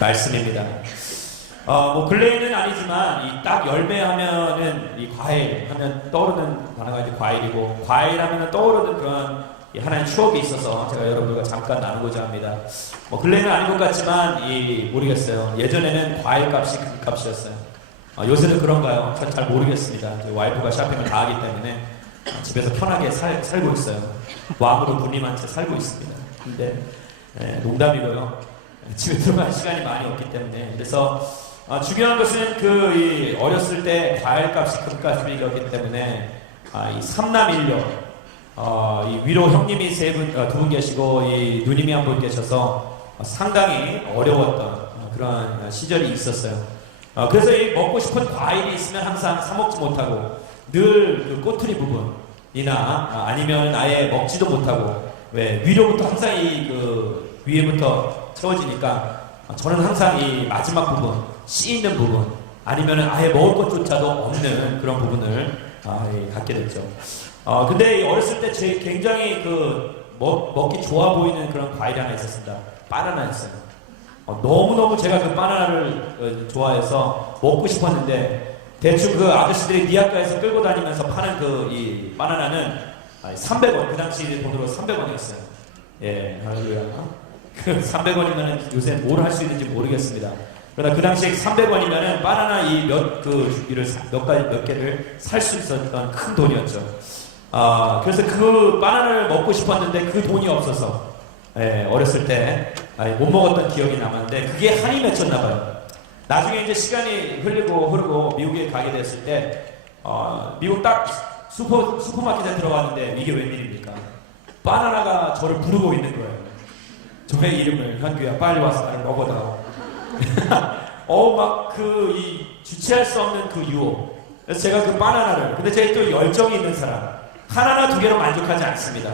말씀입니다. 뭐 근래에는 아니지만 이 딱 열매 하면은 이 과일 하면 떠오르는 단어가 이제 과일이고, 과일 하면은 떠오르는 그런 하나의 추억이 있어서 제가 여러분들과 잠깐 나누고자 합니다. 뭐 근래는 아닌 것 같지만 모르겠어요. 예전에는 과일 값이 그 값이었어요. 요새는 그런가요? 전 잘 모르겠습니다. 와이프가 쇼핑을 다 하기 때문에 집에서 편하게 살고 있어요. 왕으로 군림한 채 살고 있습니다. 근데 농담이고요. 집에 들어갈 시간이 많이 없기 때문에. 그래서 중요한 것은 어렸을 때 과일값이 금값이었기 때문에 이 삼남일녀, 이 위로 형님이 두 분 계시고 이 누님이 한 분 계셔서 상당히 어려웠던 그런 시절이 있었어요. 그래서 이 먹고 싶은 과일이 있으면 항상 사 먹지 못하고 늘 그 꼬투리 부분이나 아니면 아예 먹지도 못하고, 왜 위로부터 항상 위에부터 채워지니까 저는 항상 이 마지막 부분, 씨 있는 부분, 아니면 아예 먹을 것조차도 없는 그런 부분을 갖게 됐죠. 근데 어렸을 때 굉장히 먹기 좋아 보이는 그런 과일이 하나 있었습니다. 바나나였어요. 너무너무 제가 그 바나나를 좋아해서 먹고 싶었는데, 대충 그 아저씨들이 니아가에서 끌고 다니면서 파는 이 바나나는 300원, 그 당시 돈으로 300원이었어요. 예, 할렐루야. 300원이면 요새 뭘 할 수 있는지 모르겠습니다. 그러나 그 당시에 300원이면은 바나나 몇 개를 살 수 있었던 큰 돈이었죠. 그래서 그 바나나를 먹고 싶었는데 그 돈이 없어서, 어렸을 때 못 먹었던 기억이 남았는데, 그게 한이 맺혔나봐요. 나중에 이제 시간이 흐르고 미국에 가게 됐을 때, 미국 딱 슈퍼마켓에 들어갔는데 이게 웬일입니까? 바나나가 저를 부르고 있는 거예요. 저의 이름을, 현규야 빨리 와서 나를 먹어다오. 주체할 수 없는 그 유혹. 그래서 제가 그 바나나를, 근데 제가 또 열정이 있는 사람, 하나나 두 개로 만족하지 않습니다.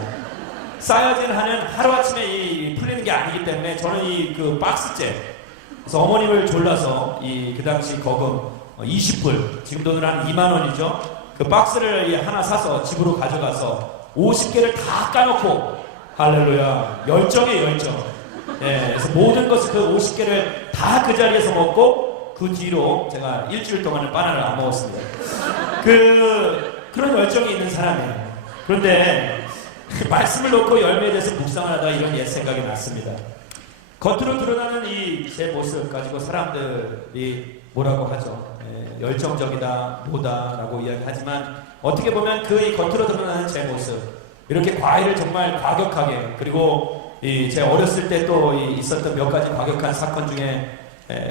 쌓여진 한은 하루아침에 풀리는 게 아니기 때문에 저는 그 박스째, 그래서 어머님을 졸라서 그 당시 거금 20불, 지금 돈으로 한 2만 원이죠. 그 박스를 하나 사서 집으로 가져가서 50개를 다 까놓고, 할렐루야, 열정의 열정. 그래서 모든 것을 그 50개를 다 그 자리에서 먹고, 그 뒤로 제가 일주일 동안은 바나나를 안 먹었습니다. 그런 열정이 있는 사람이에요. 그런데 말씀을 놓고 열매에 대해서 묵상을 하다가 이런 옛 생각이 났습니다. 겉으로 드러나는 제 모습 가지고 사람들이 뭐라고 하죠? 열정적이다, 뭐다라고 이야기하지만, 어떻게 보면 겉으로 드러나는 제 모습, 이렇게 과일을 정말 과격하게, 그리고 제 어렸을 때 또 있었던 몇 가지 과격한 사건 중에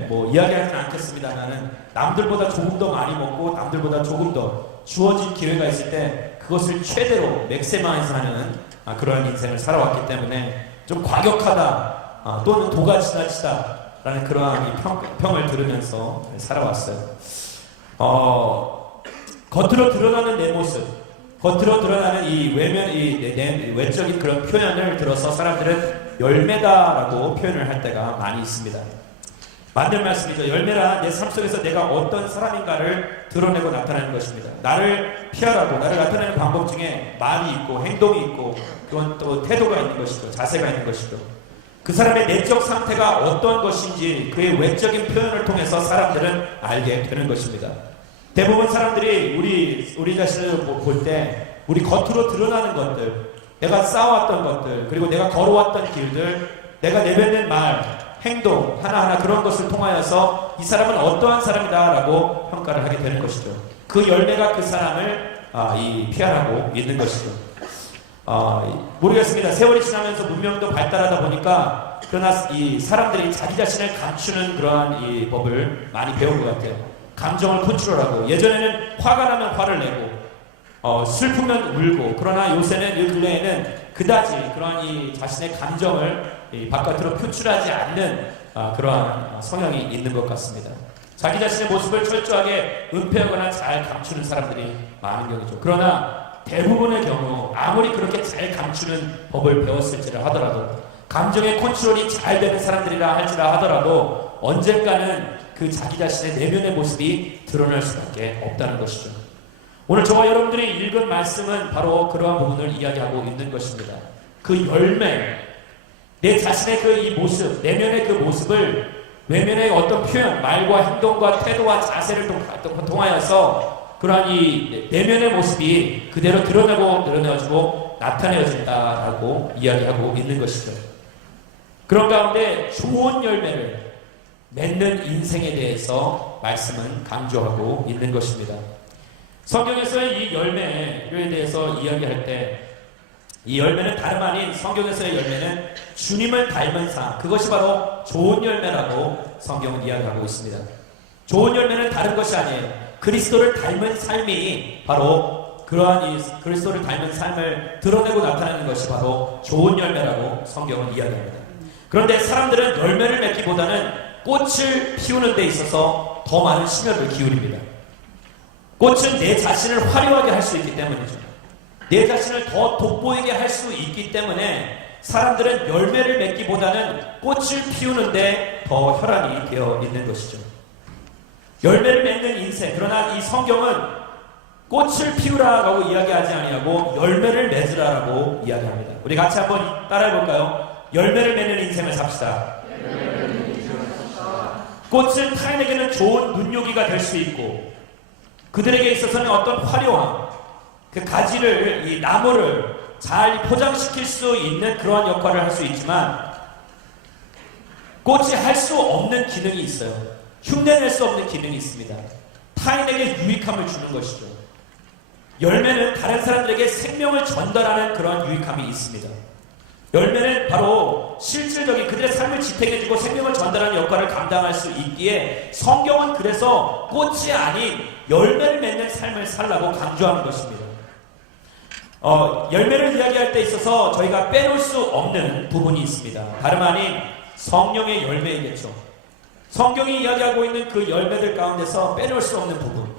뭐 이야기하지는 않겠습니다만은, 남들보다 조금 더 많이 먹고 남들보다 조금 더 주어진 기회가 있을 때 그것을 최대로 맥세마이즈 하는 그러한 인생을 살아왔기 때문에 좀 과격하다, 또는 도가 지나치다라는 그러한 평을 들으면서 살아왔어요. 겉으로 드러나는 내 모습, 겉으로 드러나는 외적인 그런 표현을 들어서 사람들은 열매다라고 표현을 할 때가 많이 있습니다. 맞는 말씀이죠. 열매라, 내 삶 속에서 내가 어떤 사람인가를 드러내고 나타내는 것입니다. 나를 피하라고, 나를 나타내는 방법 중에 말이 있고 행동이 있고, 그건 또 태도가 있는 것이고 자세가 있는 것이고, 그 사람의 내적 상태가 어떤 것인지 그의 외적인 표현을 통해서 사람들은 알게 되는 것입니다. 대부분 사람들이 우리 자신을 볼 때 우리 겉으로 드러나는 것들, 내가 쌓아왔던 것들, 그리고 내가 걸어왔던 길들, 내가 내뱉는 말, 행동 하나하나, 그런 것을 통하여서 이 사람은 어떠한 사람이다라고 평가를 하게 되는 것이죠. 그 열매가 그 사람을 피하라고 있는 것이죠. 모르겠습니다. 세월이 지나면서 문명도 발달하다 보니까, 그러나 이 사람들이 자기 자신을 감추는 그러한 법을 많이 배운 것 같아요. 감정을 컨트롤하고, 예전에는 화가 나면 화를 내고, 슬프면 울고, 그러나 요새는 이 근래에는 그다지 그러한 자신의 감정을 바깥으로 표출하지 않는 그러한 성향이 있는 것 같습니다. 자기 자신의 모습을 철저하게 은폐하거나 잘 감추는 사람들이 많은 경우죠. 그러나 대부분의 경우 아무리 그렇게 잘 감추는 법을 배웠을지라 하더라도, 감정의 컨트롤이 잘 되는 사람들이라 할지라 하더라도, 언젠가는 그 자기 자신의 내면의 모습이 드러날 수밖에 없다는 것이죠. 오늘 저와 여러분들이 읽은 말씀은 바로 그러한 부분을 이야기하고 있는 것입니다. 그 열매, 내 자신의 이 모습, 내면의 그 모습을 외면의 어떤 표현, 말과 행동과 태도와 자세를 통하여서 그러한 이 내면의 모습이 그대로 드러내가지고 나타내어진다라고 이야기하고 있는 것이죠. 그런 가운데 좋은 열매를 맺는 인생에 대해서 말씀은 강조하고 있는 것입니다. 성경에서의 이 열매에 대해서 이야기할 때 이 열매는 다름 아닌 성경에서의 열매는 주님을 닮은 삶, 그것이 바로 좋은 열매라고 성경은 이야기하고 있습니다. 좋은 열매는 다른 것이 아니에요. 그리스도를 닮은 삶이 바로 그러한 이 그리스도를 닮은 삶을 드러내고 나타내는 것이 바로 좋은 열매라고 성경은 이야기합니다. 그런데 사람들은 열매를 맺기보다는 꽃을 피우는 데 있어서 더 많은 심혈을 기울입니다. 꽃은 내 자신을 화려하게 할 수 있기 때문이죠. 내 자신을 더 돋보이게 할 수 있기 때문에 사람들은 열매를 맺기보다는 꽃을 피우는데 더 혈안이 되어 있는 것이죠. 열매를 맺는 인생, 그러나 이 성경은 꽃을 피우라라고 이야기하지 아니하고 열매를 맺으라라고 이야기합니다. 우리 같이 한번 따라해볼까요? 열매를 맺는 인생을 삽시다. 꽃은 타인에게는 좋은 눈요기가 될 수 있고 그들에게 있어서는 어떤 화려함, 그 가지를, 이 나무를 잘 포장시킬 수 있는 그러한 역할을 할 수 있지만 꽃이 할 수 없는 기능이 있어요. 흉내낼 수 없는 기능이 있습니다. 타인에게 유익함을 주는 것이죠. 열매는 다른 사람들에게 생명을 전달하는 그러한 유익함이 있습니다. 열매는 바로 실질적인 그들의 삶을 지탱해주고 생명을 전달하는 역할을 감당할 수 있기에 성경은 그래서 꽃이 아닌 열매를 맺는 삶을 살라고 강조하는 것입니다. 열매를 이야기할 때 있어서 저희가 빼놓을 수 없는 부분이 있습니다. 다름 아닌 성령의 열매이겠죠. 성경이 이야기하고 있는 그 열매들 가운데서 빼놓을 수 없는 부분.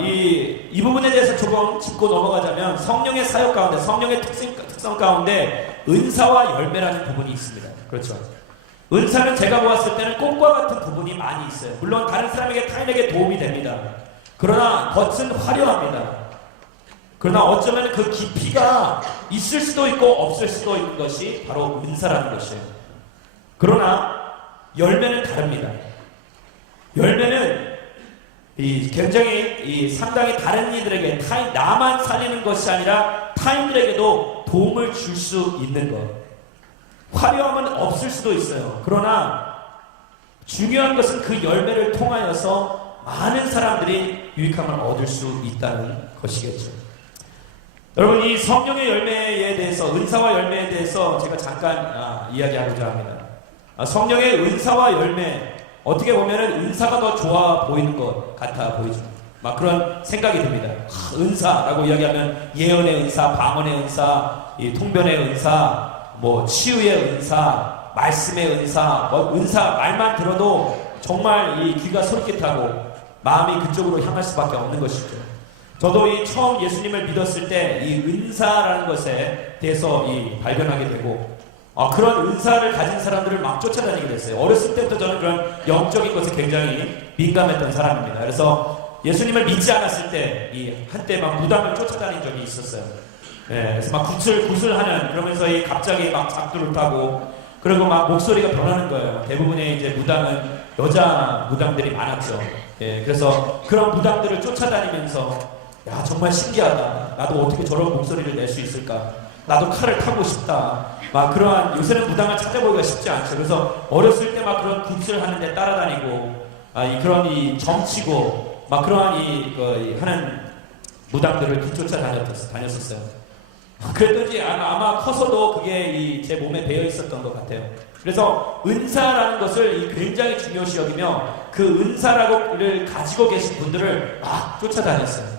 이 부분에 대해서 조금 짚고 넘어가자면 성령의 사역 가운데, 성령의 특성 가운데 은사와 열매라는 부분이 있습니다. 그렇죠. 은사는 제가 보았을 때는 꽃과 같은 부분이 많이 있어요. 물론 다른 사람에게, 타인에게 도움이 됩니다. 그러나 겉은 화려합니다. 그러나 어쩌면 그 깊이가 있을 수도 있고 없을 수도 있는 것이 바로 은사라는 것이에요. 그러나 열매는 다릅니다. 열매는 굉장히 상당히 다른 이들에게 나만 살리는 것이 아니라 타인들에게도 도움을 줄 수 있는 것. 화려함은 없을 수도 있어요. 그러나 중요한 것은 그 열매를 통하여서 많은 사람들이 유익함을 얻을 수 있다는 것이겠죠. 여러분, 이 성령의 열매에 대해서, 은사와 열매에 대해서 제가 잠깐 이야기하고자 합니다. 성령의 은사와 열매, 어떻게 보면은 은사가 더 좋아 보이는 것 같아 보이죠. 막 그런 생각이 듭니다. 은사라고 이야기하면 예언의 은사, 방언의 은사, 이 통변의 은사, 뭐 치유의 은사, 말씀의 은사, 은사 말만 들어도 정말 이 귀가 솔깃하고 마음이 그쪽으로 향할 수밖에 없는 것이죠. 저도 이 처음 예수님을 믿었을 때 이 은사라는 것에 대해서 발견하게 되고 그런 은사를 가진 사람들을 막 쫓아다니게 됐어요. 어렸을 때부터 저는 그런 영적인 것에 굉장히 민감했던 사람입니다. 그래서 예수님을 믿지 않았을 때 한때 막 무당을 쫓아다닌 적이 있었어요. 그래서 막 구슬하는, 그러면서 갑자기 막 잡두를 타고, 그리고 막 목소리가 변하는 거예요. 대부분의 이제 무당은 여자 무당들이 많았죠. 그래서 그런 무당들을 쫓아다니면서 야, 정말 신기하다. 나도 어떻게 저런 목소리를 낼 수 있을까? 나도 칼을 타고 싶다. 막 그러한, 요새는 무당을 찾아보기가 쉽지 않죠. 그래서 어렸을 때 막 그런 굿을 하는데 따라다니고, 그런 점치고, 막 그러한 하는 무당들을 뒤쫓아 다녔었어요. 그랬더니 아마 커서도 그게 제 몸에 배어 있었던 것 같아요. 그래서 은사라는 것을 굉장히 중요시 여기며 그 은사를 가지고 계신 분들을 막 쫓아다녔어요.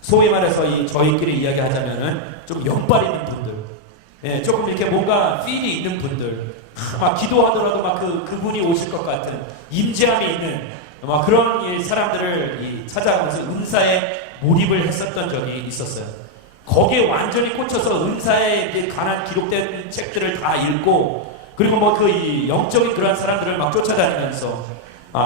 소위 말해서 저희끼리 이야기하자면은 좀 연발 있는 분들, 조금 이렇게 뭔가 필이 있는 분들, 막 기도하더라도 막 그분이 오실 것 같은 임재함이 있는 막 그런 사람들을 찾아가면서 은사에 몰입을 했었던 적이 있었어요. 거기에 완전히 꽂혀서 은사에 관한 기록된 책들을 다 읽고, 그리고 뭐 영적인 그런 사람들을 막 쫓아다니면서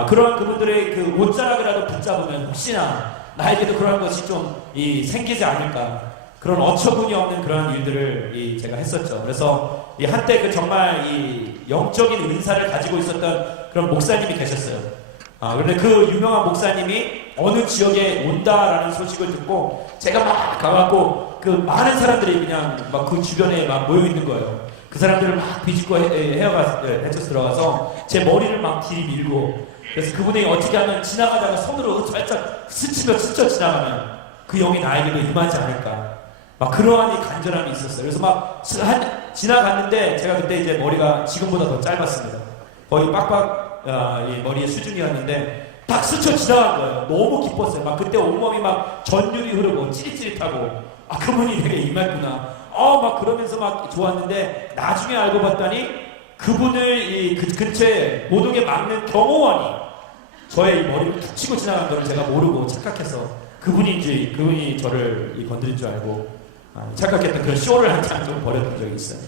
그러한 그분들의 그 옷자락이라도 붙잡으면 혹시나 나에게도 그런 것이 좀 생기지 않을까. 그런 어처구니 없는 그런 일들을 제가 했었죠. 그래서 한때 정말 영적인 은사를 가지고 있었던 그런 목사님이 계셨어요. 그런데 그 유명한 목사님이 어느 지역에 온다라는 소식을 듣고 제가 막 가갖고 그 많은 사람들이 그냥 막 그 주변에 막 모여 있는 거예요. 그 사람들을 막 비집고 헤쳐서 들어가서 제 머리를 막 들이밀고, 그래서 그분이 어떻게 하면 지나가다가 손으로 살짝 스치며 스쳐 지나가면 그 영이 나에게도 임하지 않을까, 막 그러한 간절함이 있었어요. 그래서 막 지나갔는데 제가 그때 이제 머리가 지금보다 더 짧았습니다. 거의 빡빡 머리의 수준이었는데 딱 스쳐 지나간 거예요. 너무 기뻤어요. 막 그때 온몸이 막 전율이 흐르고 찌릿찌릿하고, 그분이 되게 임했구나. 막 그러면서 막 좋았는데, 나중에 알고 봤더니 그분을 그 근처에 모동에 막는 경호원이 저의 머리를 툭 치고 지나간 거를 제가 모르고 착각해서 그분이 저를 건드린 줄 알고 착각했던 그런 쇼를 한참 좀 벌였던 적이 있어요.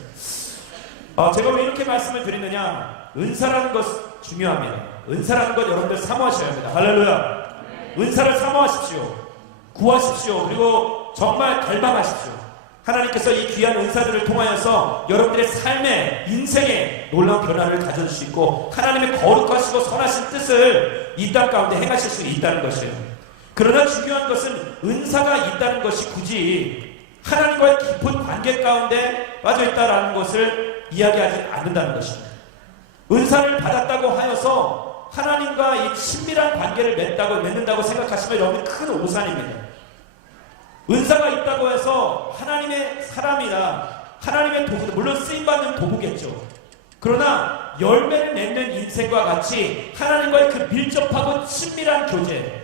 제가 왜 이렇게 말씀을 드리느냐, 은사라는 것 중요합니다. 은사라는 것 여러분들 사모하셔야 합니다. 할렐루야. 은사를 사모하십시오. 구하십시오. 그리고 정말 갈망하십시오. 하나님께서 이 귀한 은사들을 통하여서 여러분들의 삶에, 인생에 놀라운 변화를 가져줄 수 있고, 하나님의 거룩하시고 선하신 뜻을 이 땅 가운데 행하실 수 있다는 것이에요. 그러나 중요한 것은 은사가 있다는 것이 굳이 하나님과의 깊은 관계 가운데 빠져있다는 것을 이야기하지 않는다는 것입니다. 은사를 받았다고 하여서 하나님과 이 친밀한 관계를 맺는다고 생각하시면 여러분 큰 오산입니다. 은사가 있다고 해서 하나님의 사람이나 하나님의 도구, 물론 쓰임받는 도구겠죠. 그러나 열매를 맺는 인생과 같이 하나님과의 그 밀접하고 친밀한 교제,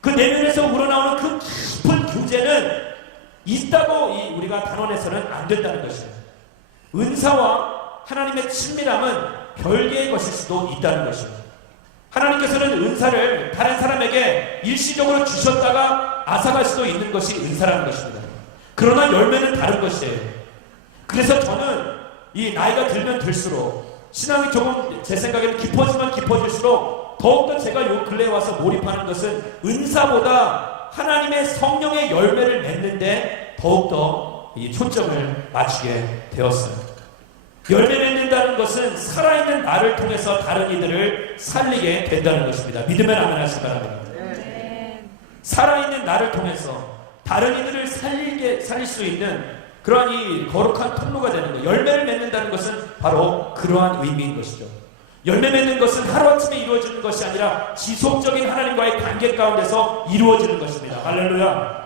그 내면에서 우러나오는 그 깊은 교제는 있다고 우리가 단언해서는 안 된다는 것이에요. 은사와 하나님의 친밀함은 별개의 것일 수도 있다는 것이에요. 하나님께서는 은사를 다른 사람에게 일시적으로 주셨다가 앗아갈 수도 있는 것이 은사라는 것입니다. 그러나 열매는 다른 것이에요. 그래서 저는 나이가 들면 들수록 신앙이 조금 제 생각에는 깊어지면 깊어질수록 더욱더 제가 요 근래에 와서 몰입하는 것은 은사보다 하나님의 성령의 열매를 맺는데 더욱더 초점을 맞추게 되었어요. 열매 맺는다는 것은 살아있는 나를 통해서 다른 이들을 살리게 된다는 것입니다. 믿으면 아멘 하시기 바랍니다. 살아있는 나를 통해서 다른 이들을 살릴 수 있는 그러한 이 거룩한 통로가 되는 것. 열매를 맺는다는 것은 바로 그러한 의미인 것이죠. 열매 맺는 것은 하루아침에 이루어지는 것이 아니라 지속적인 하나님과의 관계 가운데서 이루어지는 것입니다. 할렐루야.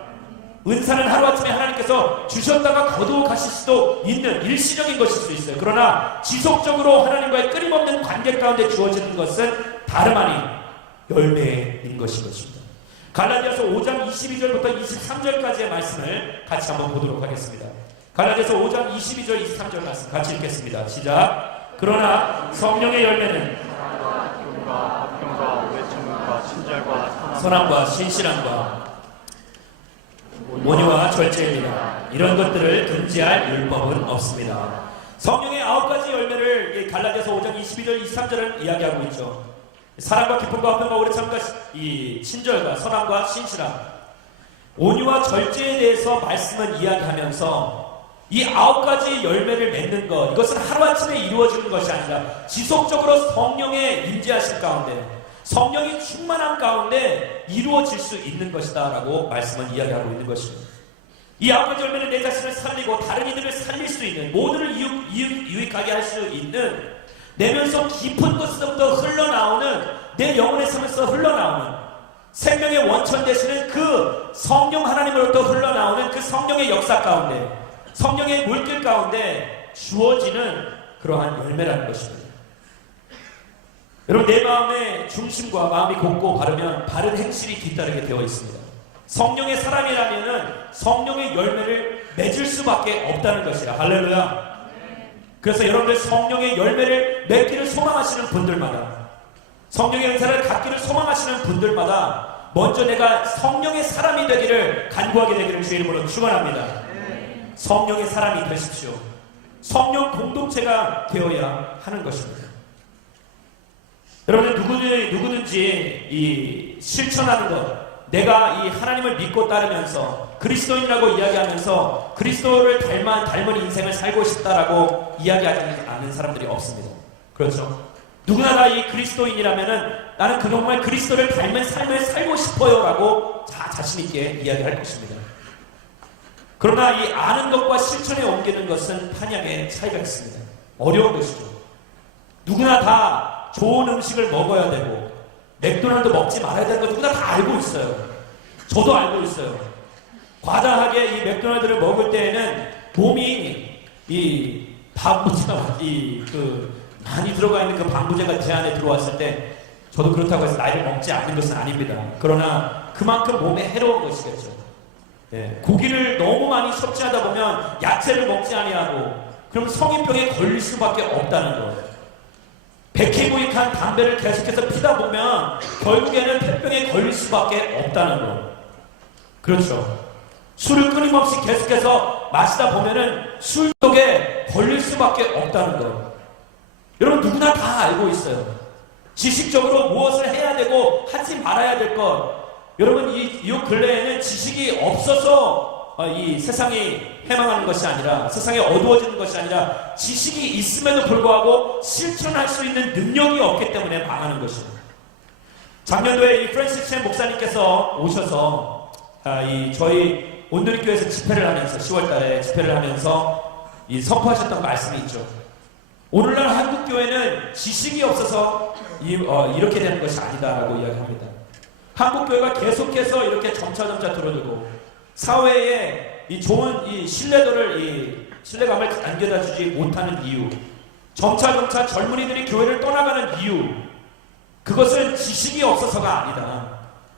은사는 하루아침에 하나님께서 주셨다가 거두어 가실 수도 있는 일시적인 것일 수 있어요. 그러나 지속적으로 하나님과의 끊임없는 관계 가운데 주어지는 것은 다름 아닌 열매인 것입니다. 갈라디아서 5장 22절부터 23절까지의 말씀을 같이 한번 보도록 하겠습니다. 갈라디아서 5장 22절 23절 말씀 같이 읽겠습니다. 시작. 그러나 성령의 열매는 사랑과 기쁨과 화평과 오래참음과 친절과 선함과 신실함과 온유와 절제입니다. 이런 것들을 금지할 율법은 없습니다. 성령의 9가지 열매를 갈라디아서 5장 22절 23절을 이야기하고 있죠. 사랑과 기쁨과 화평과 오래 참음과 이 친절과 선함과 신실함, 온유와 절제에 대해서 말씀을 이야기하면서 이 9가지 열매를 맺는 것, 이것은 하루아침에 이루어지는 것이 아니라 지속적으로 성령의 임재하심 가운데, 성령이 충만한 가운데 이루어질 수 있는 것이다 라고 말씀을 이야기하고 있는 것입니다. 이 9가지 열매는 내 자신을 살리고 다른 이들을 살릴 수 있는, 모두를 유익하게 할 수 있는, 내면서 깊은 곳에서부터 흘러나오는, 내 영혼의 삶에서 흘러나오는 생명의 원천 되시는 그 성령 하나님으로부터 흘러나오는 그 성령의 역사 가운데, 성령의 물길 가운데 주어지는 그러한 열매라는 것입니다. 여러분, 내 마음의 중심과 마음이 곱고 바르면 바른 행실이 뒤따르게 되어 있습니다. 성령의 사람이라면은 성령의 열매를 맺을 수밖에 없다는 것이라. 할렐루야. 그래서 여러분들 성령의 열매를 맺기를 소망하시는 분들마다, 성령의 은사를 갖기를 소망하시는 분들마다 먼저 내가 성령의 사람이 되기를 간구하게 되기를 주의 이름으로 축원합니다. 성령의 사람이 되십시오. 성령 공동체가 되어야 하는 것입니다. 여러분들 누구든지 이 실천하는 것, 내가 이 하나님을 믿고 따르면서 그리스도인이라고 이야기하면서 그리스도를 닮은 인생을 살고 싶다라고 이야기하지 않는 사람들이 없습니다. 그렇죠? 누구나 다 이 그리스도인이라면은 나는 정말 그리스도를 닮은 삶을 살고 싶어요라고 자신 있게 이야기할 것입니다. 그러나 이 아는 것과 실천에 옮기는 것은 판약의 차이가 있습니다. 어려운 것이죠. 누구나 다 좋은 음식을 먹어야 되고 맥도날드 먹지 말아야 되는 거 누구나 다 알고 있어요. 저도 알고 있어요. 과다하게 이 맥도날드를 먹을 때에는 몸이 이 방부제가 많이 들어가 있는 그 방부제가 제 안에 들어왔을 때 저도 그렇다고 해서 나이를 먹지 않는 것은 아닙니다. 그러나 그만큼 몸에 해로운 것이겠죠. 예, 고기를 너무 많이 섭취하다 보면 야채를 먹지 아니하고 그럼 성인병에 걸릴 수밖에 없다는 거예요. 백해무익한 담배를 계속해서 피다 보면 결국에는 폐병에 걸릴 수밖에 없다는 거. 그렇죠. 술을 끊임없이 계속해서 마시다 보면은 술독에 걸릴 수밖에 없다는 거. 여러분 누구나 다 알고 있어요. 지식적으로 무엇을 해야 되고 하지 말아야 될 것. 여러분 이 근래에는 지식이 없어서 이 세상이 해망하는 것이 아니라 세상에 어두워지는 것이 아니라 지식이 있음에도 불구하고 실천할 수 있는 능력이 없기 때문에 망하는 것입니다. 작년도에 이 프랜시스 chen 목사님께서 오셔서 저희 온누리교회에서 집회를 하면서 10월달에 집회를 하면서 선포하셨던 말씀이 있죠. 오늘날 한국교회는 지식이 없어서 이렇게 되는 것이 아니다라고 이야기합니다. 한국교회가 계속해서 이렇게 점차 들어주고 사회에 이 좋은 신뢰감을 안겨다 주지 못하는 이유, 점차 젊은이들이 교회를 떠나가는 이유, 그것은 지식이 없어서가 아니다.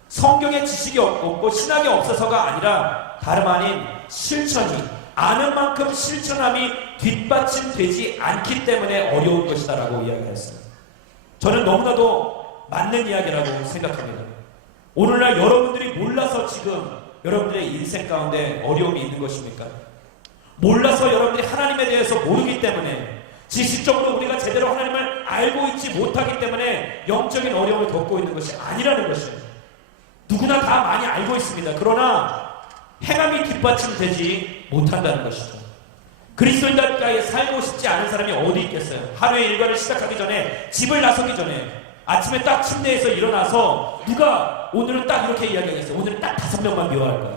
성경에 지식이 없고 신학이 없어서가 아니라 다름 아닌 실천이 아는 만큼 실천함이 뒷받침되지 않기 때문에 어려운 것이다라고 이야기했어요. 저는 너무나도 맞는 이야기라고 생각합니다. 오늘날 여러분들이 몰라서 지금 여러분들의 인생 가운데 어려움이 있는 것입니까? 몰라서 여러분들이 하나님에 대해서 모르기 때문에 지식적으로 우리가 제대로 하나님을 알고 있지 못하기 때문에 영적인 어려움을 겪고 있는 것이 아니라는 것입니다. 누구나 다 많이 알고 있습니다. 그러나 행함이 뒷받침되지 못한다는 것이죠. 그리스도인답게 살고 싶지 않은 사람이 어디 있겠어요? 하루의 일과를 시작하기 전에 집을 나서기 전에 아침에 딱 침대에서 일어나서 누가 오늘은 딱 이렇게 이야기하겠어요. 오늘은 딱 5명만 미워할 거야.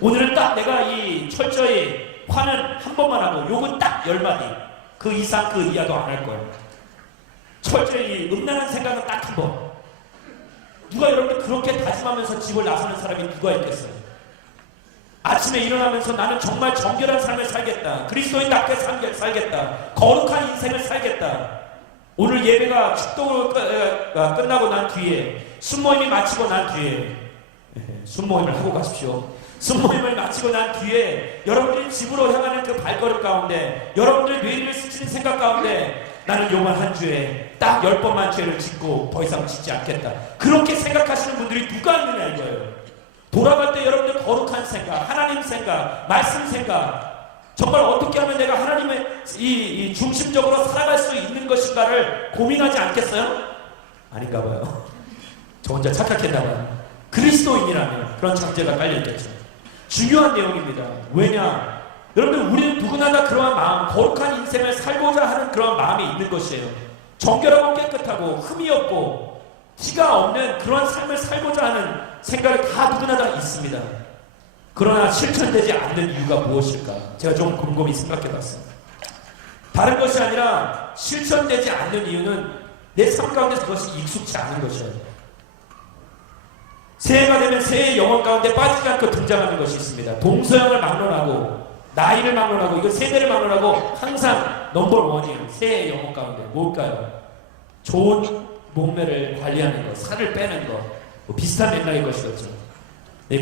오늘은 딱 내가 이 철저히 화는 한 번만 하고 욕은 딱 10마디. 그 이상 그 이하도 안 할 거야. 철저히 음란한 생각은 딱 한 번. 누가 여러분들 그렇게 다짐하면서 집을 나서는 사람이 누가 있겠어요? 아침에 일어나면서 나는 정말 정결한 삶을 살겠다. 그리스도인답게 살겠다. 거룩한 인생을 살겠다. 오늘 예배가 축도가 끝나고 난 뒤에 순모임이 마치고 난 뒤에 순모임을 하고 가십시오. 순모임을 마치고 난 뒤에 여러분들이 집으로 향하는 그 발걸음 가운데 여러분들의 뇌리를 스치는 생각 가운데 나는 요번 한 주에 딱 10번만 죄를 짓고 더 이상 짓지 않겠다. 그렇게 생각하시는 분들이 누가 있느냐 이거예요. 돌아갈 때 여러분들 거룩한 생각, 하나님 생각, 말씀 생각, 정말 어떻게 하면 내가 하나님의 이 중심적으로 살아갈 수 있는 것인가를 고민하지 않겠어요? 아닌가 봐요. 저 혼자 착각했나 봐요. 그리스도인이라면 그런 장제가 깔려있겠죠. 중요한 내용입니다. 왜냐? 여러분들 우리는 누구나 다 그러한 마음, 거룩한 인생을 살고자 하는 그런 마음이 있는 것이에요. 정결하고 깨끗하고 흠이 없고 티가 없는 그런 삶을 살고자 하는 생각이 다 누구나 다 있습니다. 그러나 실천되지 않는 이유가 무엇일까? 제가 좀 곰곰이 생각해 봤습니다. 다른 것이 아니라 실천되지 않는 이유는 내 삶 가운데 그것이 익숙치 않은 것이에요. 새해가 되면 새해의 영혼 가운데 빠지지 않고 등장하는 것이 있습니다. 동서양을 막론하고 나이를 막론하고 이거 세대를 막론하고 항상 넘버원이에요. 새해의 영혼 가운데 뭘까요? 좋은 몸매를 관리하는 것, 살을 빼는 것, 뭐 비슷한 맥락인 것이겠죠.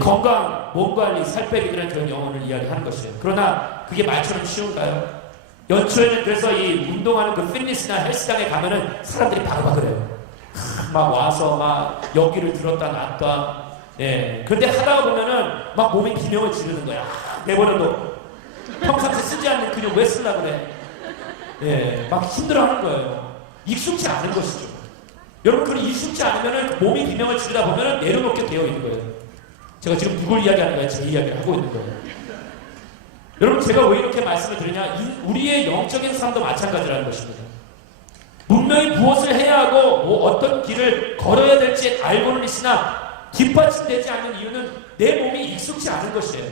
건강, 몸관리, 살 빼기 그런 영혼을 이야기하는 것이에요. 그러나 그게 말처럼 쉬운가요? 연초에는 그래서 이 운동하는 그 피트니스나 헬스장에 가면은 사람들이 바글바글해요. 막 와서 막 여기를 들었다 놨다. 예. 그런데 하다가 보면은 막 몸에 비명을 지르는 거야. 내버려도 평상시 쓰지 않는 근육 왜 쓰려고 그래? 예. 막 힘들어하는 거예요. 익숙치 않은 것이죠. 여러분, 그걸 이sup지 않으면 몸이 비명을 지르다 보면 내려놓게 되어 있는 거예요. 제가 지금 누굴 이야기하는 거예요? 제 이야기를 하고 있는 거예요. 여러분, 제가 왜 이렇게 말씀을 드리냐? 우리의 영적인 삶도 마찬가지라는 것입니다. 분명히 무엇을 해야 하고 어떤 길을 걸어야 될지 알고는 있으나 뒷받침되지 않는 이유는 내 몸이 익숙지 않은 것이에요.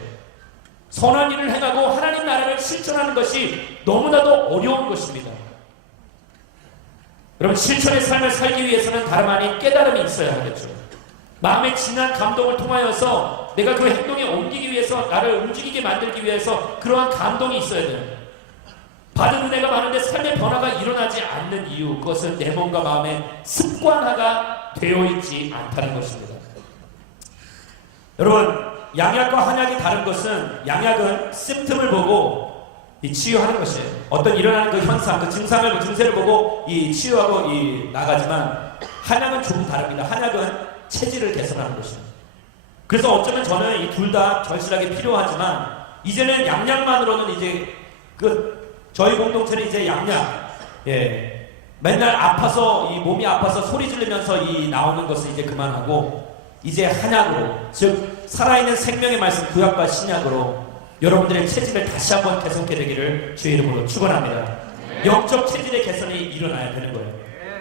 선한 일을 행하고 하나님 나라를 실천하는 것이 너무나도 어려운 것입니다. 여러분, 실천의 삶을 살기 위해서는 다름 아닌 깨달음이 있어야 하겠죠. 마음의 진한 감동을 통하여서 내가 그 행동에 옮기기 위해서, 나를 움직이게 만들기 위해서 그러한 감동이 있어야 돼요. 받은 은혜가 많은데 삶의 변화가 일어나지 않는 이유, 그것은 내 몸과 마음의 습관화가 되어 있지 않다는 것입니다. 여러분, 양약과 한약이 다른 것은, 양약은 심틈을 보고 치유하는 것이에요. 어떤 일어나는 그 현상, 그 증세를 보고 치유하고 나가지만, 한약은 조금 다릅니다. 한약은 체질을 개선하는 것입니다. 그래서 어쩌면 저는 이 둘 다 절실하게 필요하지만, 이제는 양약만으로는 이제 저희 공동체는 이제 양약, 맨날 아파서 몸이 아파서 소리 지르면서 나오는 것을 이제 그만하고, 이제 한약으로, 즉 살아있는 생명의 말씀 구약과 신약으로 여러분들의 체질을 다시 한번 개선케 되기를 주의 이름으로 축원합니다. 영적 체질의 개선이 일어나야 되는 거예요.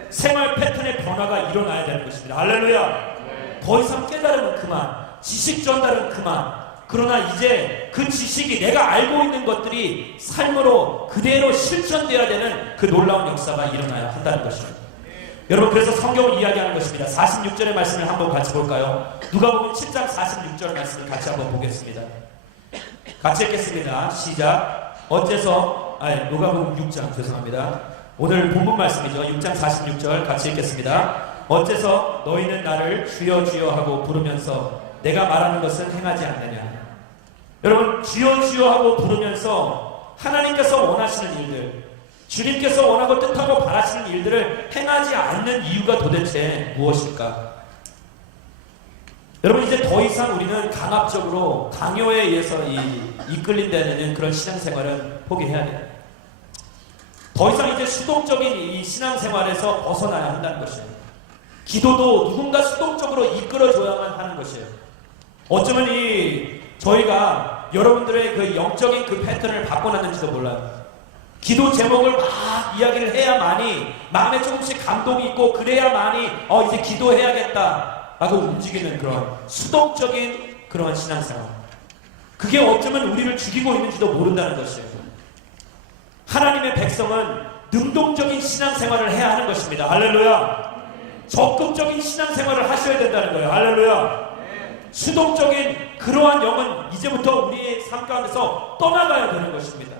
생활 패턴의 변화가 일어나야 되는 것입니다. 할렐루야. 더 이상 깨달음은 그만, 지식 전달은 그만. 그러나 이제 그 지식이, 내가 알고 있는 것들이 삶으로 그대로 실천되어야 되는 그 놀라운 역사가 일어나야 한다는 것입니다. 여러분, 그래서 성경을 이야기하는 것입니다. 46절의 말씀을 한번 같이 볼까요? 누가복음 7장 46절 말씀을 같이 한번 보겠습니다. 같이 읽겠습니다. 시작. 누가복음 6장, 죄송합니다. 오늘 본문 말씀이죠. 6장 46절 같이 읽겠습니다. 어째서 너희는 나를 주여 주여 하고 부르면서 내가 말하는 것은 행하지 않느냐. 여러분, 주여 주여 하고 부르면서 하나님께서 원하시는 일들, 주님께서 원하고 뜻하고 바라시는 일들을 행하지 않는 이유가 도대체 무엇일까? 여러분, 이제 더 이상 우리는 강압적으로 강요에 의해서 이끌린다는 그런 신앙생활은 포기해야 돼요. 더 이상 이제 수동적인 이 신앙생활에서 벗어나야 한다는 것이에요. 기도도 누군가 수동적으로 이끌어줘야만 하는 것이에요. 어쩌면 저희가 여러분들의 그 영적인 그 패턴을 바꿔놨는지도 몰라요. 기도 제목을 막 이야기를 해야만이 마음에 조금씩 감동이 있고, 그래야만이 이제 기도해야겠다 라고 움직이는 그런 수동적인 그런 신앙생활, 그게 어쩌면 우리를 죽이고 있는지도 모른다는 것이에요. 하나님의 백성은 능동적인 신앙생활을 해야 하는 것입니다. 할렐루야. 적극적인 신앙생활을 하셔야 된다는 거예요. 할렐루야. 수동적인 그러한 영은 이제부터 우리의 삶 가운데서 떠나가야 되는 것입니다.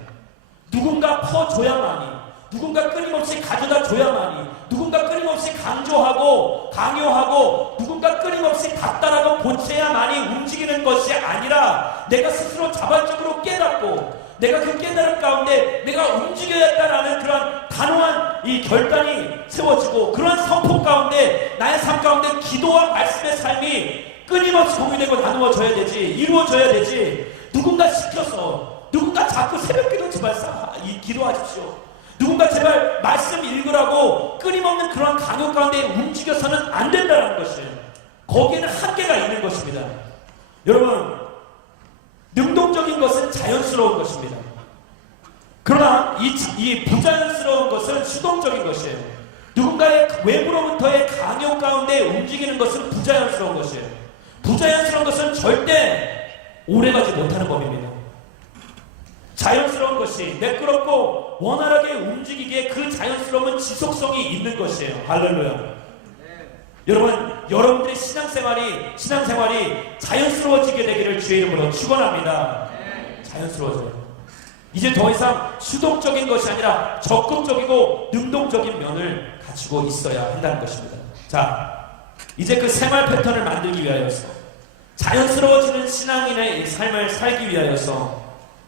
누군가 퍼줘야만이, 누군가 끊임없이 가져다 줘야만이, 누군가 끊임없이 강조하고 강요하고, 누군가 끊임없이 닥달하고 고쳐야만이 움직이는 것이 아니라, 내가 스스로 자발적으로 깨닫고 내가 그 깨달음 가운데 내가 움직여야겠다라는 그런 단호한 결단이 세워지고, 그러한 선포 가운데 나의 삶 가운데 기도와 말씀의 삶이 끊임없이 공유되고 나누어져야 되지, 이루어져야 되지. 누군가 시켜서, 누군가 자꾸 새벽기도 제발 기도하십시오, 누군가 제발 말씀 읽으라고 끊임없는 그런 강요 가운데 움직여서는 안 된다는 것이에요. 거기에는 한계가 있는 것입니다. 여러분, 능동적인 것은 자연스러운 것입니다. 그러나 이 부자연스러운 것은 수동적인 것이에요. 누군가의 외부로부터의 강요 가운데 움직이는 것은 부자연스러운 것이에요. 부자연스러운 것은 절대 오래가지 못하는 법입니다. 자연스러운 것이, 매끄럽고 원활하게 움직이기에 그 자연스러움은 지속성이 있는 것이에요. 할렐루야. 여러분, 여러분들의 신앙생활이 자연스러워지게 되기를 주의 이름으로 축원합니다. 자연스러워져요. 이제 더 이상 수동적인 것이 아니라 적극적이고 능동적인 면을 가지고 있어야 한다는 것입니다. 자, 이제 그 생활 패턴을 만들기 위하여서, 자연스러워지는 신앙인의 삶을 살기 위하여서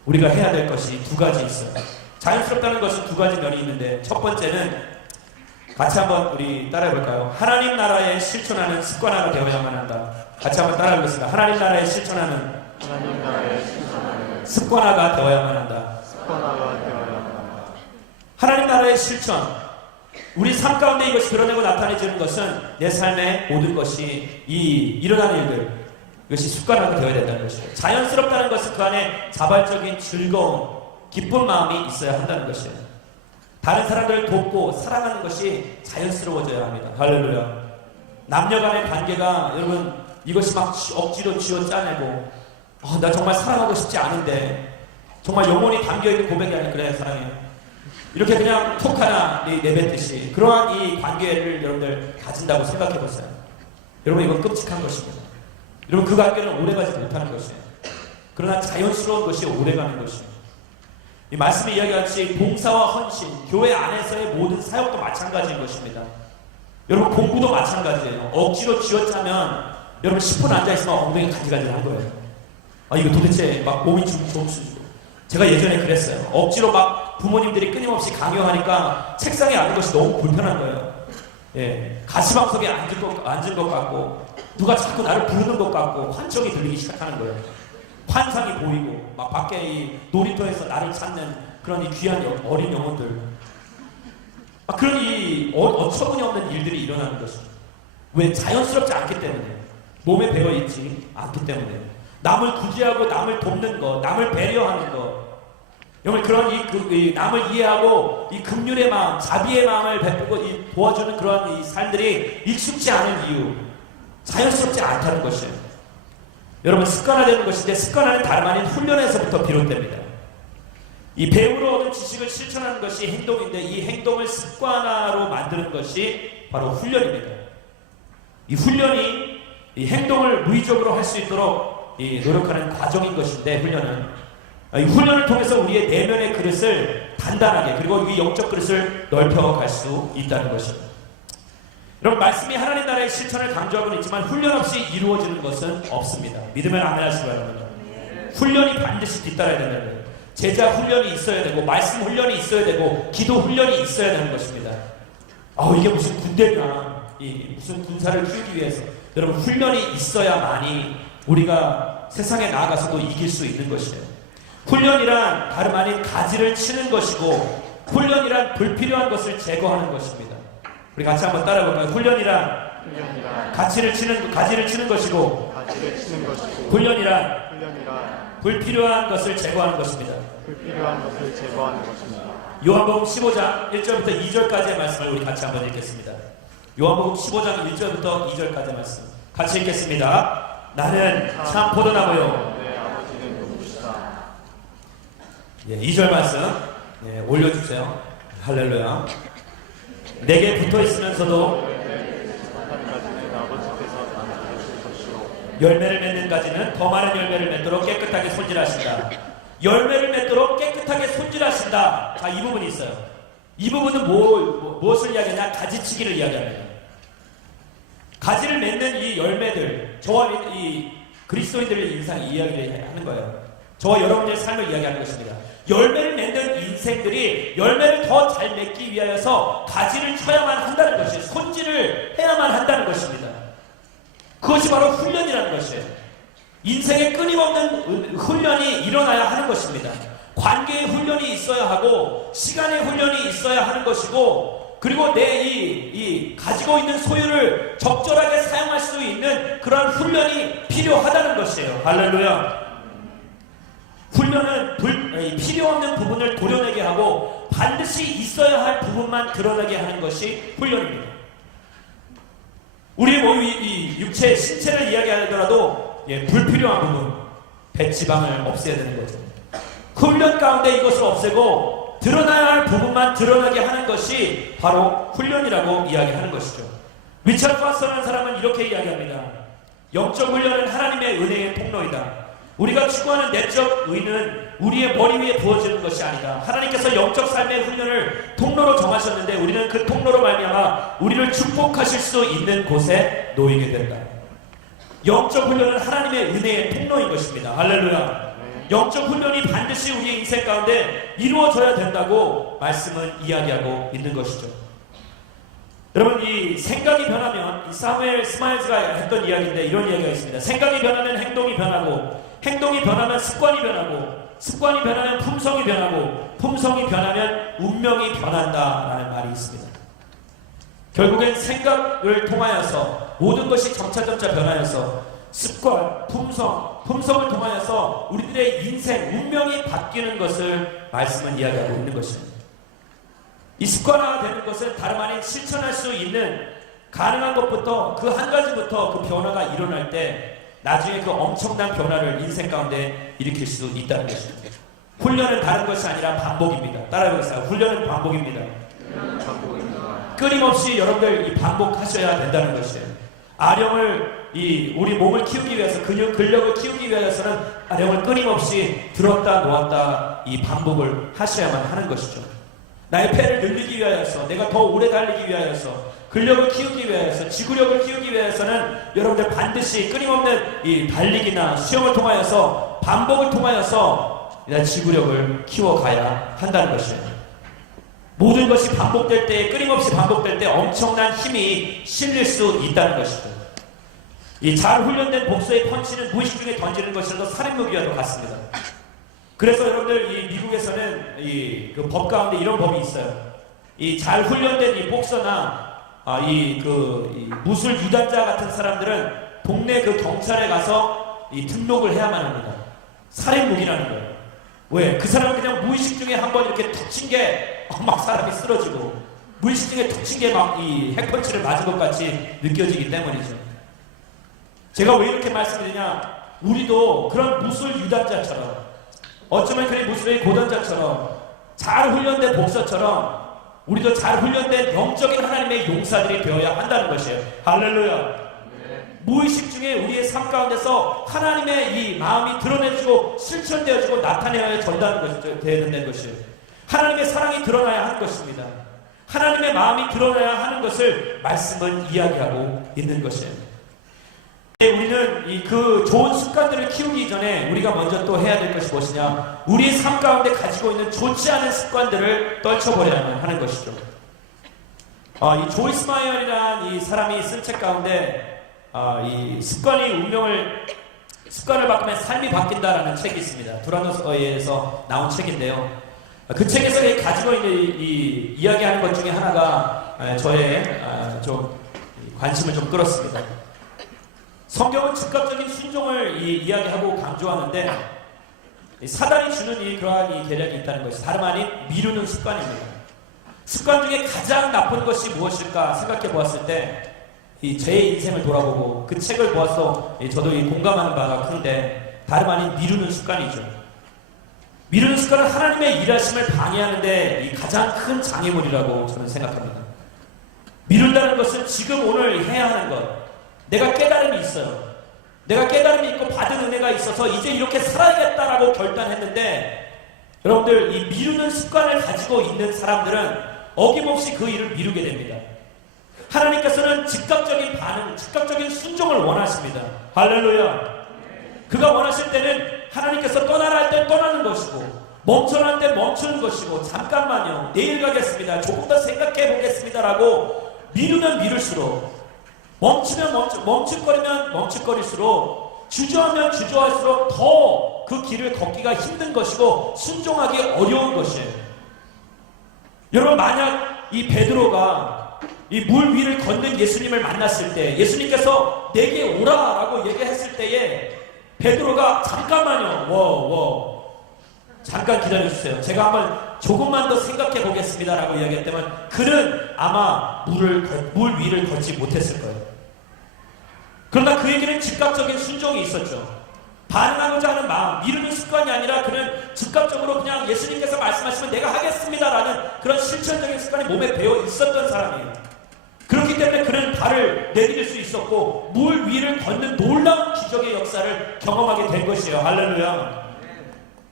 우리가 해야 될 것이 두 가지 있어요. 자연스럽다는 것은 두 가지 면이 있는데, 첫 번째는 같이 한번 우리 따라해볼까요? 하나님 나라에 실천하는 습관화가 되어야만 한다. 같이 한번 따라해보겠습니다. 하나님 나라에 실천하는 습관화가 되어야만 한다. 하나님 나라의 실천, 우리 삶 가운데 이것이 드러내고 나타내지는 것은 내 삶의 모든 것이 일어나는 일들, 이것이 습관화가 되어야 된다는 것이에요. 자연스럽다는 것은 그 안에 자발적인 즐거움, 기쁜 마음이 있어야 한다는 것이에요. 다른 사람들을 돕고 사랑하는 것이 자연스러워져야 합니다. 할렐루야. 남녀 간의 관계가 여러분 이것이 막 억지로 쥐어 짜내고 나 정말 사랑하고 싶지 않은데 정말 영혼이 담겨있는 고백이 아니라 그래 사랑해 이렇게 그냥 톡 하나 내뱉듯이 그러한 이 관계를 여러분들 가진다고 생각해 보세요. 여러분 이건 끔찍한 것입니다. 여러분 그 관계는 오래가지 못하는 것이에요. 그러나 자연스러운 것이 오래가는 것이에요. 이 말씀이 이야기하듯이 봉사와 헌신, 교회 안에서의 모든 사역도 마찬가지인 것입니다. 여러분 공부도 마찬가지예요. 억지로 쥐어짜면 여러분 10분 앉아있으면 엉덩이 가지가지한 거예요. 이거 도대체 막 몸이 춤추고 제가 예전에 그랬어요. 억지로 막 부모님들이 끊임없이 강요하니까 책상에 앉는 것이 너무 불편한 거예요. 예, 가시방석에 앉은 것 같고 누가 자꾸 나를 부르는 것 같고 환청이 들리기 시작하는 거예요. 환상이 보이고 막 밖에 이 놀이터에서 나를 찾는 그런 이 귀한 어린 영혼들 그런 이 어처구니 없는 일들이 일어나는 것입니다. 왜? 자연스럽지 않기 때문에 몸에 배어있지 않기 때문에 남을 구제하고 남을 돕는 것, 남을 배려하는 것 여러분 그런 이 남을 이해하고 이 긍휼의 마음, 자비의 마음을 베푸고 도와주는 그러한 이 삶들이 익숙지 않은 이유 자연스럽지 않다는 것이에요. 여러분 습관화되는 것인데 습관화는 다름 아닌 훈련에서부터 비롯됩니다. 이 배우로 얻은 지식을 실천하는 것이 행동인데 이 행동을 습관화로 만드는 것이 바로 훈련입니다. 이 훈련이 이 행동을 무의적으로 할 수 있도록 노력하는 과정인 것인데 이 훈련을 통해서 우리의 내면의 그릇을 단단하게 그리고 이 영적 그릇을 넓혀갈 수 있다는 것입니다. 여러분 말씀이 하나님 나라의 실천을 강조하고는 있지만 훈련 없이 이루어지는 것은 없습니다. 믿으면 아멘 하시기 바랍니다. 훈련이 반드시 뒤따라야 된다는 거예요. 제자 훈련이 있어야 되고 말씀 훈련이 있어야 되고 기도 훈련이 있어야 되는 것입니다. 이게 무슨 군대냐 무슨 군사를 키우기 위해서 여러분 훈련이 있어야만이 우리가 세상에 나아가서도 이길 수 있는 것이에요. 훈련이란 다름 아닌 가지를 치는 것이고 훈련이란 불필요한 것을 제거하는 것입니다. 우리 같이 한번 따라해볼까요? 훈련이란 가지를 치는 것이고 훈련이란 불필요한 것을 제거하는 것입니다. 요한복음 15장 1절부터 2절까지의 말씀을 우리 같이 한번 읽겠습니다. 요한복음 15장 1절부터 2절까지의 말씀 같이 읽겠습니다. 나는 참 포도나무요. 내 아버지는 농부시다. 2절 말씀 올려주세요. 할렐루야. 내게 붙어 있으면서도 열매를 맺는 가지는 더 많은 열매를 맺도록 깨끗하게 손질하신다. 열매를 맺도록 깨끗하게 손질하신다. 자, 이 부분이 있어요. 이 부분은 무엇을 이야기하냐? 가지치기를 이야기합니다. 가지를 맺는 이 열매들, 저와 이 그리스도인들의 인생을 이야기를 하는 거예요. 저와 여러분의 삶을 이야기하는 것입니다. 열매를 맺는 인생들이 열매를 더 잘 맺기 위하여서 가지를 쳐야만 한다는 것이에요. 손질을 해야만 한다는 것입니다. 그것이 바로 훈련이라는 것이에요. 인생에 끊임없는 훈련이 일어나야 하는 것입니다. 관계의 훈련이 있어야 하고 시간의 훈련이 있어야 하는 것이고 그리고 내 이 가지고 있는 소유를 적절하게 사용할 수 있는 그런 훈련이 필요하다는 것이에요. 할렐루야. 훈련은 필요 없는 부분을 도려내게 하고 반드시 있어야 할 부분만 드러나게 하는 것이 훈련입니다. 우리의 이 육체, 신체를 이야기하더라도 불필요한 부분, 배지방을 없애야 되는 거죠. 훈련 가운데 이것을 없애고 드러나야 할 부분만 드러나게 하는 것이 바로 훈련이라고 이야기하는 것이죠. 리처드 파스터라는 사람은 이렇게 이야기합니다. 영적 훈련은 하나님의 은혜의 통로이다. 우리가 추구하는 내적 의는 우리의 머리 위에 부어지는 것이 아니다. 하나님께서 영적 삶의 훈련을 통로로 정하셨는데 우리는 그 통로로 말미암아 우리를 축복하실 수 있는 곳에 놓이게 된다. 영적 훈련은 하나님의 은혜의 통로인 것입니다. 할렐루야. 영적 훈련이 반드시 우리의 인생 가운데 이루어져야 된다고 말씀은 이야기하고 있는 것이죠. 여러분 이 생각이 변하면 이 사무엘 스마일즈가 했던 이야기인데 이런 이야기가 있습니다. 생각이 변하면 행동이 변하고 행동이 변하면 습관이 변하고 습관이 변하면 품성이 변하고 품성이 변하면 운명이 변한다라는 말이 있습니다. 결국엔 생각을 통하여서 모든 것이 점차점차 변하여서 습관, 품성을 통하여서 우리들의 인생, 운명이 바뀌는 것을 말씀은 이야기하고 있는 것입니다. 이 습관화가 되는 것은 다름 아닌 실천할 수 있는 가능한 것부터 그 한 가지부터 그 변화가 일어날 때 나중에 그 엄청난 변화를 인생 가운데 일으킬 수 있다는 것입니다. 훈련은 다른 것이 아니라 반복입니다. 따라해보겠습니다. 훈련은 반복입니다. 끊임없이 여러분들 이 반복하셔야 된다는 것이에요. 아령을 우리 몸을 키우기 위해서 근력을 키우기 위해서는 아령을 끊임없이 들었다 놓았다 이 반복을 하셔야만 하는 것이죠. 나의 폐를 늘리기 위하여서 내가 더 오래 달리기 위하여서 근력을 키우기 위해서 지구력을 키우기 위해서는 여러분들 반드시 끊임없는 이 달리기나 수영을 통하여서 반복을 통하여서 지구력을 키워가야 한다는 것이에요. 모든 것이 반복될 때 끊임없이 반복될 때 엄청난 힘이 실릴 수 있다는 것이죠. 이 잘 훈련된 복수의 펀치는 무의식 중에 던지는 것이라도 살인무기와도 같습니다. 그래서 여러분들 이 미국에서는 그 법 가운데 이런 법이 있어요. 이 잘 훈련된 이 복서나 이 무술 유단자 같은 사람들은 동네 그 경찰에 가서 이 등록을 해야만 합니다. 살인무기라는 거예요. 왜? 그 사람은 그냥 무의식 중에 한번 이렇게 툭 친 게 막 사람이 쓰러지고 무의식 중에 툭 친 게 막 이 핵펀치를 맞은 것 같이 느껴지기 때문이죠. 제가 왜 이렇게 말씀드리냐? 우리도 그런 무술 유단자처럼 어쩌면 그런 무술의 고단자처럼 잘 훈련된 복서처럼 우리도 잘 훈련된 영적인 하나님의 용사들이 되어야 한다는 것이에요. 할렐루야. 네. 무의식 중에 우리의 삶 가운데서 하나님의 이 마음이 드러내지고 실천되어지고 나타내어야 되어야 되는 것이에요. 하나님의 사랑이 드러나야 하는 것입니다. 하나님의 마음이 드러나야 하는 것을 말씀은 이야기하고 있는 것이에요. 우리는 그 좋은 습관들을 키우기 전에 우리가 먼저 또 해야 될 것이 무엇이냐? 우리의 삶 가운데 가지고 있는 좋지 않은 습관들을 떨쳐버려야 하는 것이죠. 이 조이스 마이어이라는 이 사람이 쓴 책 가운데 이 습관을 바꾸면 삶이 바뀐다라는 책이 있습니다. 두라노스에서 나온 책인데요. 그 책에서 가지고 있는 이 이야기하는 것 중에 하나가 저의 좀 관심을 좀 끌었습니다. 성경은 즉각적인 순종을 이야기하고 강조하는데 사단이 주는 그러한 계략이 있다는 것이 다름 아닌 미루는 습관입니다. 습관 중에 가장 나쁜 것이 무엇일까 생각해 보았을 때 제 인생을 돌아보고 그 책을 보아서 저도 공감하는 바가 큰데 다름 아닌 미루는 습관이죠. 미루는 습관은 하나님의 일하심을 방해하는데 가장 큰 장애물이라고 저는 생각합니다. 미룬다는 것은 지금 오늘 해야 하는 것, 내가 깨달음이 있어요. 내가 깨달음이 있고 받은 은혜가 있어서 이제 이렇게 살아야겠다라고 결단했는데 여러분들 이 미루는 습관을 가지고 있는 사람들은 어김없이 그 일을 미루게 됩니다. 하나님께서는 즉각적인 반응, 즉각적인 순종을 원하십니다. 할렐루야. 그가 원하실 때는 하나님께서 떠나라 할 때 떠나는 것이고 멈춰라 할 때 멈추는 것이고 잠깐만요. 내일 가겠습니다. 조금 더 생각해 보겠습니다라고 미루면 미룰수록 멈칫거리면 멈칫거릴수록 주저하면 주저할수록 더 그 길을 걷기가 힘든 것이고 순종하기 어려운 것이에요. 여러분 만약 이 베드로가 이 물 위를 걷는 예수님을 만났을 때 예수님께서 내게 오라라고 얘기했을 때에 베드로가 잠깐만요. 잠깐 기다려주세요. 제가 한번 조금만 더 생각해 보겠습니다라고 이야기했다면 그는 아마 물 위를 걷지 못했을 거예요. 그러나 그에게는 즉각적인 순종이 있었죠. 반응하고자 하는 마음, 미루는 습관이 아니라 그는 즉각적으로 그냥 예수님께서 말씀하시면 내가 하겠습니다라는 그런 실천적인 습관이 몸에 배어 있었던 사람이에요. 그렇기 때문에 그는 발을 내디딜 수 있었고 물 위를 걷는 놀라운 기적의 역사를 경험하게 된 것이에요. 할렐루야.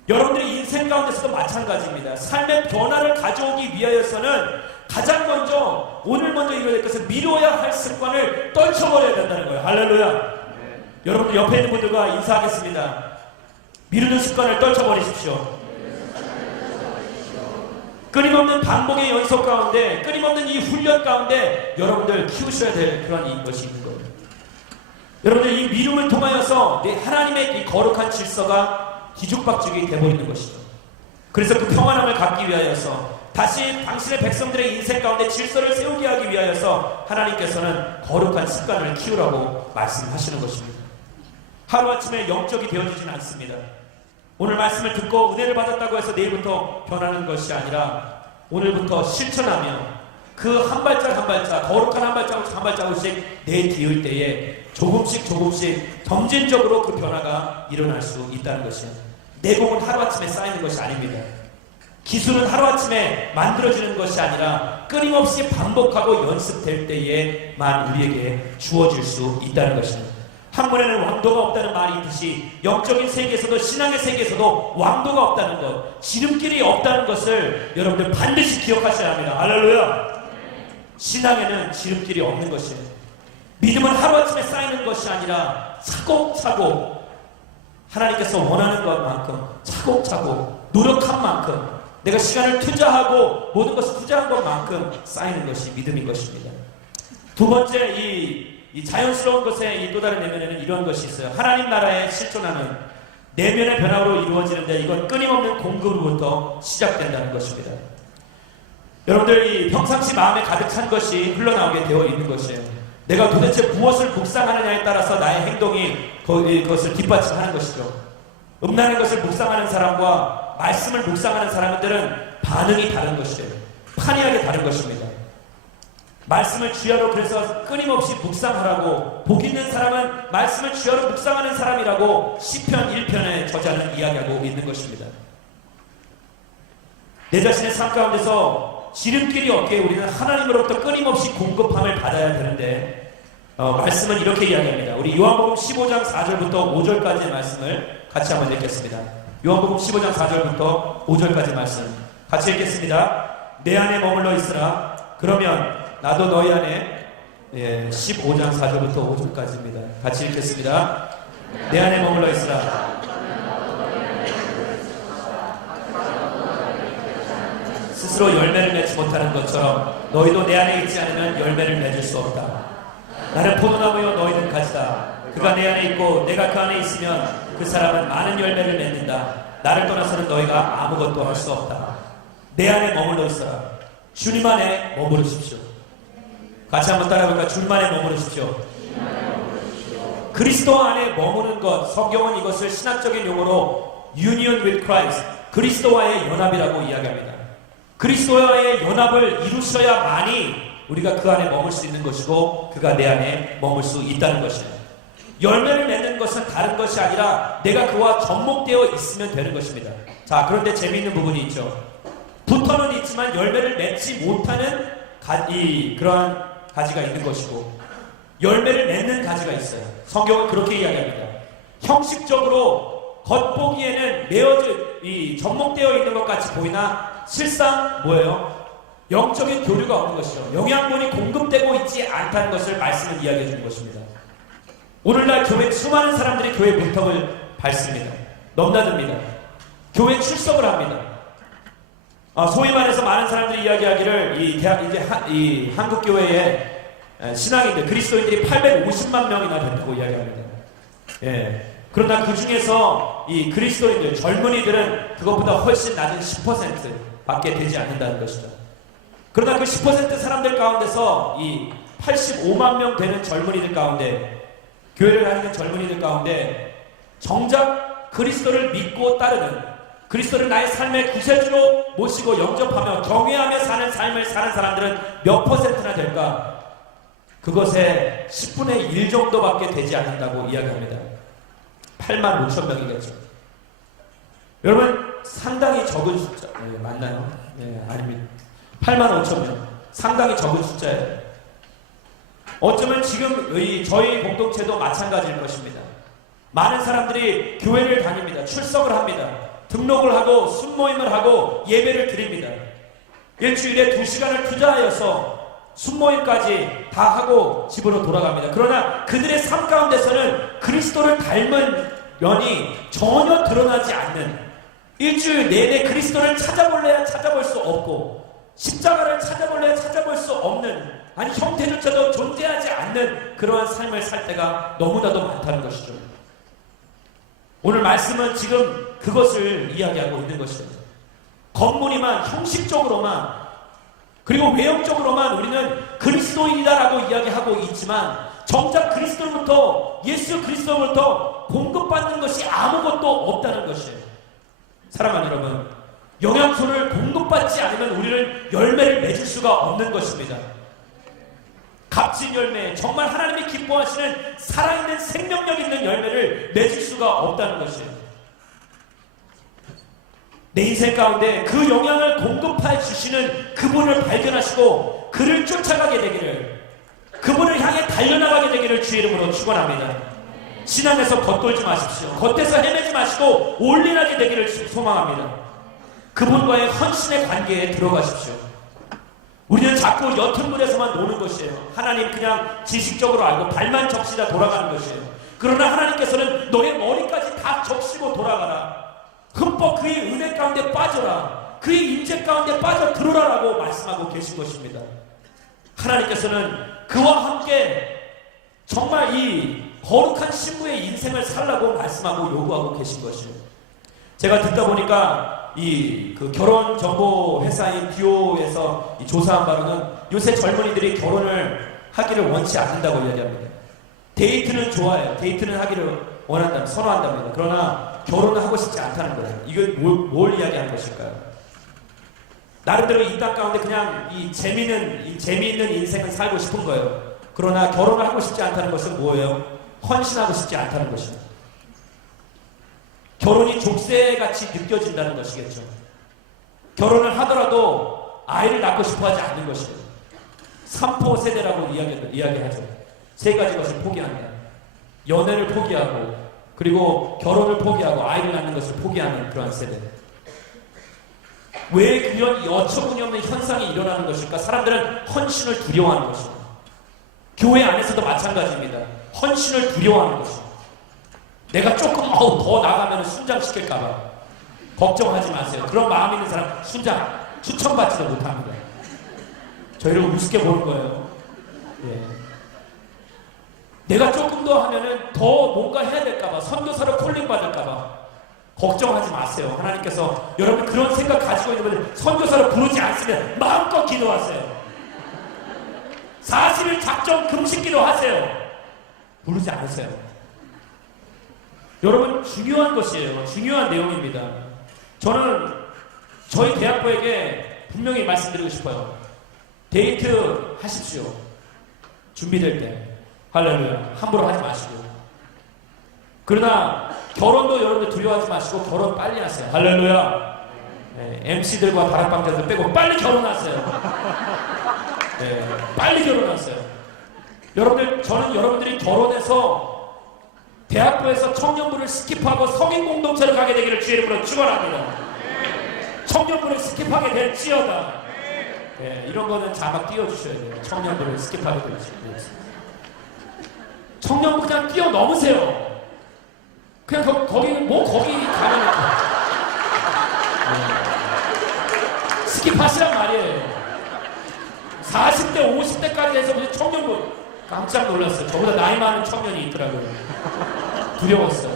여러분들의 인생 가운데서도 마찬가지입니다. 삶의 변화를 가져오기 위하여서는 가장 먼저 오늘 먼저 이루어야 될 것은 미루어야 할 습관을 떨쳐버려야 된다는 거예요. 할렐루야. 여러분들 옆에 있는 분들과 인사하겠습니다. 미루는 습관을 떨쳐버리십시오. 끊임없는 반복의 연속 가운데 끊임없는 이 훈련 가운데 여러분들 키우셔야 될 그런 것이 있는 거예요. 여러분들 이 미움을 통하여서 하나님의 이 거룩한 질서가 뒤죽박죽이 되어버리는 것이죠. 그래서 그 평안함을 갖기 위하여서 다시 당신의 백성들의 인생 가운데 질서를 세우게 하기 위하여서 하나님께서는 거룩한 습관을 키우라고 말씀하시는 것입니다. 하루아침에 영적이 되어지진 않습니다. 오늘 말씀을 듣고 은혜를 받았다고 해서 내일부터 변하는 것이 아니라 오늘부터 실천하며 그 한 발짝 한 발짝, 거룩한 한 발자국 한 발자국씩 내디을 때에 조금씩 점진적으로 그 변화가 일어날 수 있다는 것이에요. 내공은 하루아침에 쌓이는 것이 아닙니다. 기술은 하루아침에 만들어지는 것이 아니라 끊임없이 반복하고 연습될 때에만 우리에게 주어질 수 있다는 것입니다. 학문에는 왕도가 없다는 말이 있듯이 영적인 세계에서도 신앙의 세계에서도 왕도가 없다는 것, 지름길이 없다는 것을 여러분들 반드시 기억하셔야 합니다. 할렐루야! 신앙에는 지름길이 없는 것이에요. 믿음은 하루아침에 쌓이는 것이 아니라 차곡차곡 하나님께서 원하는 것만큼 차곡차곡 노력한 만큼 내가 시간을 투자하고 모든 것을 투자한 것만큼 쌓이는 것이 믿음인 것입니다. 두 번째 이 자연스러운 것의 또 다른 내면에는 이런 것이 있어요. 하나님 나라에 실존하는 내면의 변화로 이루어지는데 이건 끊임없는 공급으로부터 시작된다는 것입니다. 여러분들 평상시 마음에 가득 찬 것이 흘러나오게 되어 있는 것이에요. 내가 도대체 무엇을 묵상하느냐에 따라서 나의 행동이 그것을 뒷받침하는 것이죠. 음란한 것을 묵상하는 사람과 말씀을 묵상하는 사람들은 반응이 다른 것이에요. 판이하게 다른 것입니다. 말씀을 주야로 그래서 끊임없이 묵상하라고, 복 있는 사람은 말씀을 주야로 묵상하는 사람이라고 시편 1편의 저자는 이야기하고 있는 것입니다. 내 자신의 삶 가운데서 지름길이 없게 우리는 하나님으로부터 끊임없이 공급함을 받아야 되는데 말씀은 이렇게 이야기합니다. 우리 요한복음 15장 4절부터 5절까지의 말씀을 같이 한번 읽겠습니다. 요한복음 15장 4절부터 5절까지 말씀 같이 읽겠습니다. 내 안에 머물러 있으라. 그러면 나도 너희 안에 15장 4절부터 5절까지입니다. 같이 읽겠습니다. 내 안에 머물러 있으라. 스스로 열매를 맺지 못하는 것처럼 너희도 내 안에 있지 않으면 열매를 맺을 수 없다. 나는 포도나무요 너희는 가지다. 그가 내 안에 있고 내가 그 안에 있으면 그 사람은 많은 열매를 맺는다. 나를 떠나서는 너희가 아무것도 할 수 없다. 내 안에 머물러 있어라. 주님 안에 머무르십시오. 같이 한번 따라해볼까? 주님 안에 머무르십시오. 그리스도 안에 머무는 것, 성경은 이것을 신학적인 용어로 Union with Christ, 그리스도와의 연합이라고 이야기합니다. 그리스도와의 연합을 이루셔야만이 우리가 그 안에 머물 수 있는 것이고 그가 내 안에 머물 수 있다는 것입니다. 열매를 맺는 것은 다른 것이 아니라 내가 그와 접목되어 있으면 되는 것입니다. 자, 그런데 재미있는 부분이 있죠. 붙어는 있지만 열매를 맺지 못하는 그러한 가지가 있는 것이고 열매를 맺는 가지가 있어요. 성경은 그렇게 이야기합니다. 형식적으로 겉보기에는 접목되어 있는 것 같이 보이나 실상 뭐예요? 영적인 교류가 없는 것이죠. 영양분이 공급되고 있지 않다는 것을 말씀을 이야기해 주는 것입니다. 오늘날 교회 수많은 사람들이 교회 문턱을 밟습니다. 넘나듭니다. 교회 출석을 합니다. 소위 말해서 많은 사람들이 이야기하기를 이 한국 교회의 신앙인들, 그리스도인들이 850만 명이나 된다고 이야기합니다. 그러나 그 중에서 이 그리스도인들, 젊은이들은 그것보다 훨씬 낮은 10%밖에 되지 않는다는 것이죠. 그러나 그 10% 사람들 가운데서 이 85만 명 되는 젊은이들 가운데, 교회를 다니는 젊은이들 가운데 정작 그리스도를 믿고 따르는, 그리스도를 나의 삶의 구세주로 모시고 영접하며 경외하며 사는 삶을 사는 사람들은 몇 퍼센트나 될까? 그것의 10분의 1 정도밖에 되지 않는다고 이야기합니다. 8만 5천 명이겠죠. 여러분, 상당히 적은 숫자. 맞나요? 아닙니다. 8만 5천 명. 상당히 적은 숫자예요. 어쩌면 지금 저희 공동체도 마찬가지일 것입니다. 많은 사람들이 교회를 다닙니다. 출석을 합니다. 등록을 하고 순모임을 하고 예배를 드립니다. 일주일에 2시간을 투자하여서 순모임까지 다 하고 집으로 돌아갑니다. 그러나 그들의 삶 가운데서는 그리스도를 닮은 면이 전혀 드러나지 않는, 일주일 내내 그리스도를 찾아볼래야 찾아볼 수 없고 십자가를 찾아볼래야 찾아볼 수 없는, 아니 형태조차도 존재하지 않는 그러한 삶을 살 때가 너무나도 많다는 것이죠. 오늘 말씀은 지금 그것을 이야기하고 있는 것입니다. 겉무늬만, 형식적으로만, 그리고 외형적으로만 우리는 그리스도인이다라고 이야기하고 있지만 정작 그리스도로부터, 예수 그리스도로부터 공급받는 것이 아무것도 없다는 것이에요. 사랑하는 여러분, 영양소를 공급받지 않으면 우리는 열매를 맺을 수가 없는 것입니다. 값진 열매, 정말 하나님이 기뻐하시는 살아있는 생명력 있는 열매를 맺을 수가 없다는 것이에요. 내 인생 가운데 그 영향을 공급해 주시는 그분을 발견하시고 그를 쫓아가게 되기를, 그분을 향해 달려나가게 되기를 주의 이름으로 축원합니다. 신앙에서 겉돌지 마십시오. 겉에서 헤매지 마시고 올인하게 되기를 소망합니다. 그분과의 헌신의 관계에 들어가십시오. 우리는 자꾸 옅은 물에서만 노는 것이에요. 하나님 그냥 지식적으로 알고 발만 적시다 돌아가는 것이에요. 그러나 하나님께서는 너의 머리까지 다 적시고 돌아가라. 흠뻑 그의 은혜 가운데 빠져라. 그의 임재 가운데 빠져들어라라고 말씀하고 계신 것입니다. 하나님께서는 그와 함께 정말 이 거룩한 신부의 인생을 살라고 말씀하고 요구하고 계신 것이에요. 제가 듣다 보니까 그 결혼 정보 회사인 듀오에서 조사한 바로는 요새 젊은이들이 결혼을 하기를 원치 않는다고 이야기합니다. 데이트는 좋아해요. 데이트는 하기를 원한다, 선호한답니다. 그러나 결혼을 하고 싶지 않다는 거예요. 이건 뭘 이야기하는 것일까요? 나름대로 이 땅 가운데 그냥 이 재미있는 인생을 살고 싶은 거예요. 그러나 결혼을 하고 싶지 않다는 것은 뭐예요? 헌신하고 싶지 않다는 것입니다. 결혼이 족쇄같이 느껴진다는 것이겠죠. 결혼을 하더라도 아이를 낳고 싶어 하지 않는 것이죠. 삼포 세대라고 이야기하죠. 세 가지 것을 포기한다. 연애를 포기하고, 그리고 결혼을 포기하고, 아이를 낳는 것을 포기하는 그러한 세대. 왜 그런 여처구니없는 현상이 일어나는 것일까? 사람들은 헌신을 두려워하는 것입니다. 교회 안에서도 마찬가지입니다. 헌신을 두려워하는 것입니다. 내가 조금 더 나가면 순장시킬까봐 걱정하지 마세요. 그런 마음 있는 사람 순장 추천받지도 못합니다. 저희를 우습게 보는 거예요. 예. 내가 조금 더 하면은 더 뭔가 해야 될까봐, 선교사로 콜링 받을까봐 걱정하지 마세요. 하나님께서 여러분 그런 생각 가지고 있는 분들 선교사로 부르지 않으면 마음껏 기도하세요. 40일 작정 금식 기도하세요. 부르지 않으세요. 여러분 중요한 것이에요. 중요한 내용입니다. 저는 저희 대학부에게 분명히 말씀드리고 싶어요. 데이트 하십시오. 준비될 때. 할렐루야. 함부로 하지 마시고. 그러나 결혼도 여러분들 두려워하지 마시고 결혼 빨리 하세요. 할렐루야. 네, MC들과 다락방자들 빼고 빨리 결혼하세요. 네, 빨리 결혼하세요. 여러분들, 저는 여러분들이 결혼해서 대학부에서 청년부를 스킵하고 성인 공동체로 가게 되기를 주의 이름으로 축원합니다. 청년부를 스킵하게 될지어다. 네, 이런 거는 자막 띄워주셔야 돼요. 청년부를 스킵하게 될지어다. 청년부 그냥 뛰어넘으세요. 그냥 거기 가면 스킵하시란 말이에요. 40대 50대까지 해서 무슨 청년부 깜짝 놀랐어요. 저보다 나이 많은 청년이 있더라고요. 두려웠어요.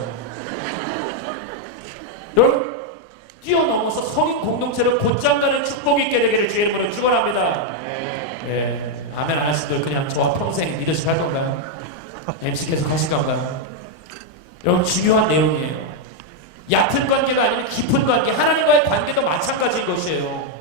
여러분 뛰어넘어서 성인 공동체를 곧장 가는 축복이 있게 되기를 주의 이름으로 축원합니다. 네. 아멘 안 하시들 그냥 저와 평생 리더십 할 건가요? MC 계속 하실 건가요? 여러분 중요한 내용이에요. 얕은 관계가 아니면 깊은 관계, 하나님과의 관계도 마찬가지인 것이에요.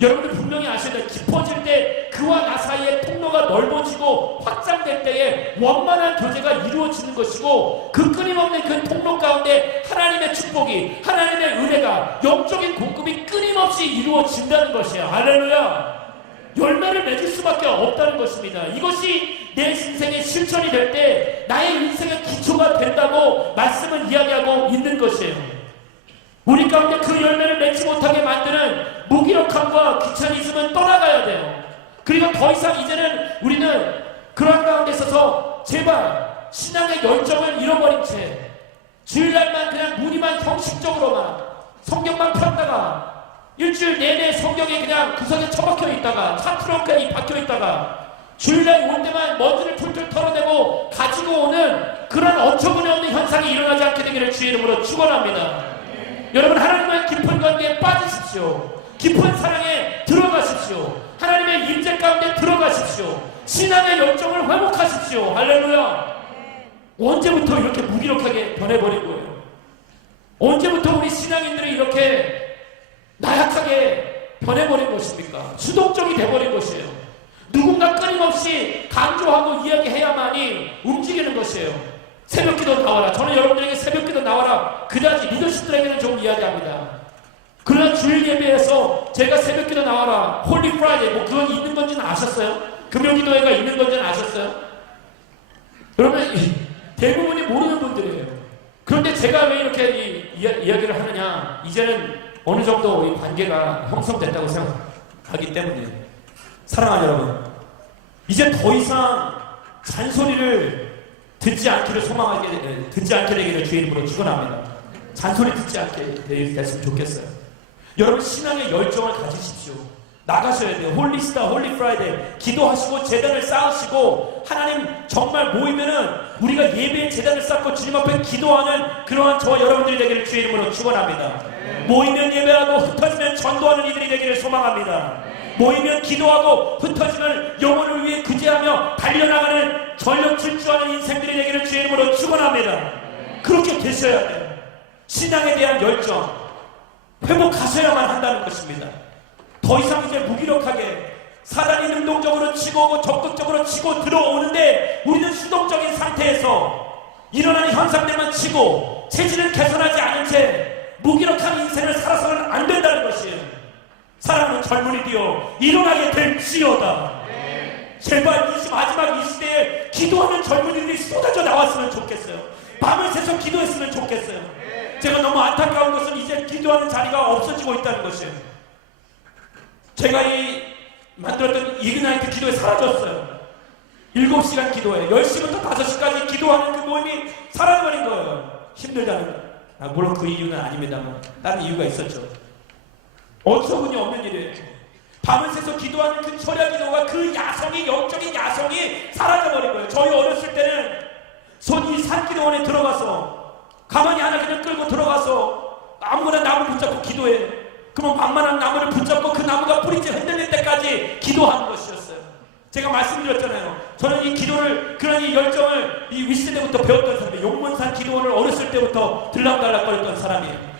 여러분들 분명히 아셔야 돼요. 깊어질 때 그와 나 사이의 통로가 넓어지고 확장될 때에 원만한 교제가 이루어지는 것이고 그 끊임없는 그 통로 가운데 하나님의 축복이, 하나님의 은혜가, 영적인 공급이 끊임없이 이루어진다는 것이에요. 할렐루야. 열매를 맺을 수밖에 없다는 것입니다. 이것이 내 인생의 실천이 될 때 나의 인생의 기초가 된다고 말씀을 이야기하고 있는 것이에요. 우리 가운데 그 열매를 맺지 못하게 만드는 무기력함과 귀차니즘은 떠나가야 돼요. 그리고 더 이상 이제는 우리는 그런 가운데 있어서 제발 신앙의 열정을 잃어버린 채 주일날만 그냥 무늬만 형식적으로만 성경만 폈다가 일주일 내내 성경에 그냥 구석에 처박혀 있다가 차 트렁크에 박혀 있다가 주일날 올 때만 먼지를 툴툴 털어내고 가지고 오는 그런 어처구니 없는 현상이 일어나지 않게 되기를 주의 이름으로 축원합니다. 여러분 하나님과의 깊은 관계에 빠지십시오. 깊은 사랑에 들어가십시오. 하나님의 임재 가운데 들어가십시오. 신앙의 열정을 회복하십시오. 할렐루야. 언제부터 이렇게 무기력하게 변해버린 거예요? 언제부터 우리 신앙인들이 이렇게 나약하게 변해버린 것입니까? 수동적이 돼버린 것이에요. 누군가 끊임없이 강조하고 이야기해야만이 움직이는 것이에요. 새벽기도 나와라. 저는 여러분들에게 새벽기도 나와라 그다지 리더십들에게는 좀 이야기합니다. 그러나 주일 예배에서 제가 새벽기도 나와라, 홀리 프라이데이 뭐 그건 있는 건지는 아셨어요? 금요기도회가 있는 건지는 아셨어요? 여러분 대부분이 모르는 분들이에요. 그런데 제가 왜 이렇게 이야기를 하느냐, 이제는 어느 정도 이 관계가 형성됐다고 생각하기 때문에. 사랑하는 여러분, 이제 더 이상 잔소리를 듣지 않게 되기를 주의 이름으로 축원합니다. 잔소리 듣지 않게 됐으면 좋겠어요. 여러분 신앙의 열정을 가지십시오. 나가셔야 돼요. 홀리스타, 홀리 프라이데이 기도하시고 재단을 쌓으시고, 하나님 정말 모이면은 우리가 예배의 재단을 쌓고 주님 앞에 기도하는 그러한 저와 여러분들이 되기를 주의 이름으로 축원합니다. 모이면 예배하고 흩어지면 전도하는 이들이 되기를 소망합니다. 모이면 기도하고 흩어지면 영혼을 위해 구제하며 달려나가는 전력 질주하는 인생들이 되기를 주의 이름으로 축원합니다. 그렇게 되셔야 돼요. 신앙에 대한 열정 회복하셔야만 한다는 것입니다. 더 이상 이제 무기력하게 사단이 능동적으로 치고 오고 적극적으로 치고 들어오는데 우리는 수동적인 상태에서 일어나는 현상들만 치고 체질을 개선하지 않은 채 무기력한 인생을 살아서는 안 된다는 것이에요. 사랑하는 젊은이되어 일어나게 될지어다. 제발 마지막 이 시대에 기도하는 젊은이들이 쏟아져 나왔으면 좋겠어요. 밤을 새서 기도했으면 좋겠어요. 제가 너무 안타까운 것은 이제 기도하는 자리가 없어지고 있다는 것이에요. 제가 이 만들었던 이그나이트 기도에 사라졌어요. 7시간 기도에 10시부터 5시까지 기도하는 그 모임이 사라져버린 거예요. 힘들다는. 물론 그 이유는 아닙니다만 다른 이유가 있었죠. 어처구니 없는 일이에요. 밤을 새서 기도하는 그 철야 기도가, 그 야성이, 영적인 야성이 사라져버린 거예요. 저희 어렸을 때는 손이 산기도원에 들어가서 가만히 하나 그냥 끌고 들어가서 아무거나 나무 붙잡고 기도해. 그러면 만만한 나무를 붙잡고 그 나무가 뿌리째 흔들릴 때까지 기도하는 것이었어요. 제가 말씀드렸잖아요. 저는 이 기도를, 그런 이 열정을 이 위시대 때부터 배웠던 사람이에요. 용문산 기도원을 어렸을 때부터 들락달락거렸던 사람이에요.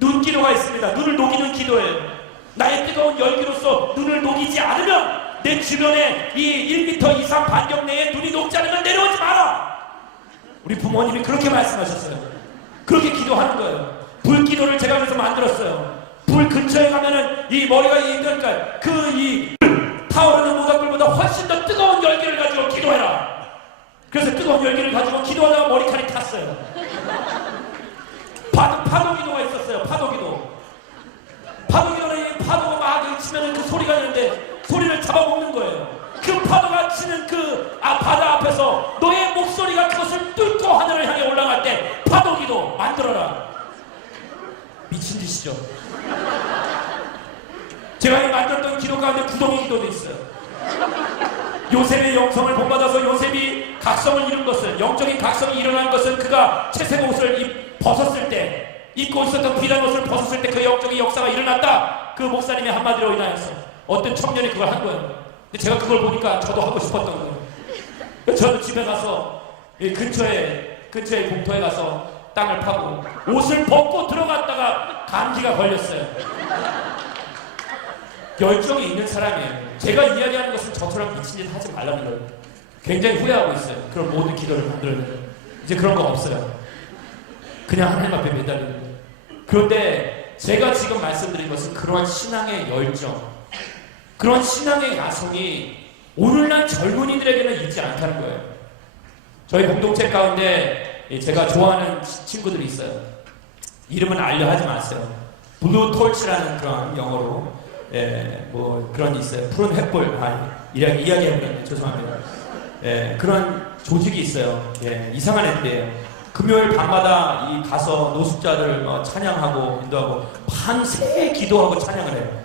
눈기도가 있습니다. 눈을 녹이는 기도예요. 나의 뜨거운 열기로서 눈을 녹이지 않으면 내 주변에 이 1m 이상 반경 내에 눈이 녹지 않으면 내려오지 마라. 우리 부모님이 그렇게 말씀하셨어요. 그렇게 기도하는 거예요. 불기도를 제가 그래서 만들었어요. 불 근처에 가면은 이 머리가 그러니까 그 이 타오르는 모닥불보다 훨씬 더 뜨거운 열기를 가지고 기도해라. 그래서 뜨거운 열기를 가지고 기도하다가 머리칼이 탔어요. 파도 기도가 있었어요. 파도 기도. 파도 기도는 파도가 막 치면은 그 소리가 나는데 소리를 잡아먹는 거예요. 그 파도가 치는 그 바다 앞에서 너의 목소리가 그것을 뚫고 하늘을 향해 올라갈 때 파도 기도 만들어라. 미친 짓이죠. 제가 이 만들었던 기도 가운데 구덩이 기도도 있어요. 요셉의 영성을 본받아서 요셉이 각성을 이룬 것은, 영적인 각성이 일어난 것은 그가 채색 옷을 벗었을 때, 입고 있었던 비단 옷을 벗었을 때 그 영적인 역사가 일어났다. 그 목사님의 한마디로 인하여서 어떤 청년이 그걸 한 거예요. 근데 제가 그걸 보니까 저도 하고 싶었던 거예요. 저는 집에 가서 근처에 공터에 가서 땅을 파고 옷을 벗고 들어갔다가 감기가 걸렸어요. 열정이 있는 사람이에요. 제가 이야기하는 것은 저처럼 미친 짓 하지 말라는 거예요. 굉장히 후회하고 있어요. 그런 모든 기도를 만들었는데 이제 그런 거 없어요. 그냥 하나님 앞에 매달리는 거예요. 그런데 제가 지금 말씀드린 것은 그러한 신앙의 열정, 그런 신앙의 야성이 오늘날 젊은이들에게는 있지 않다는 거예요. 저희 공동체 가운데 제가 좋아하는 친구들이 있어요. 이름은 알려 하지 마세요. 블루 톨치라는 그런 영어로 뭐 그런 있어요. 푸른 횃불, 이야기해보면 죄송합니다. 그런 조직이 있어요. 이상한 애들이에요. 금요일 밤마다 가서 노숙자들 찬양하고 인도하고 밤새 기도하고 찬양을 해요.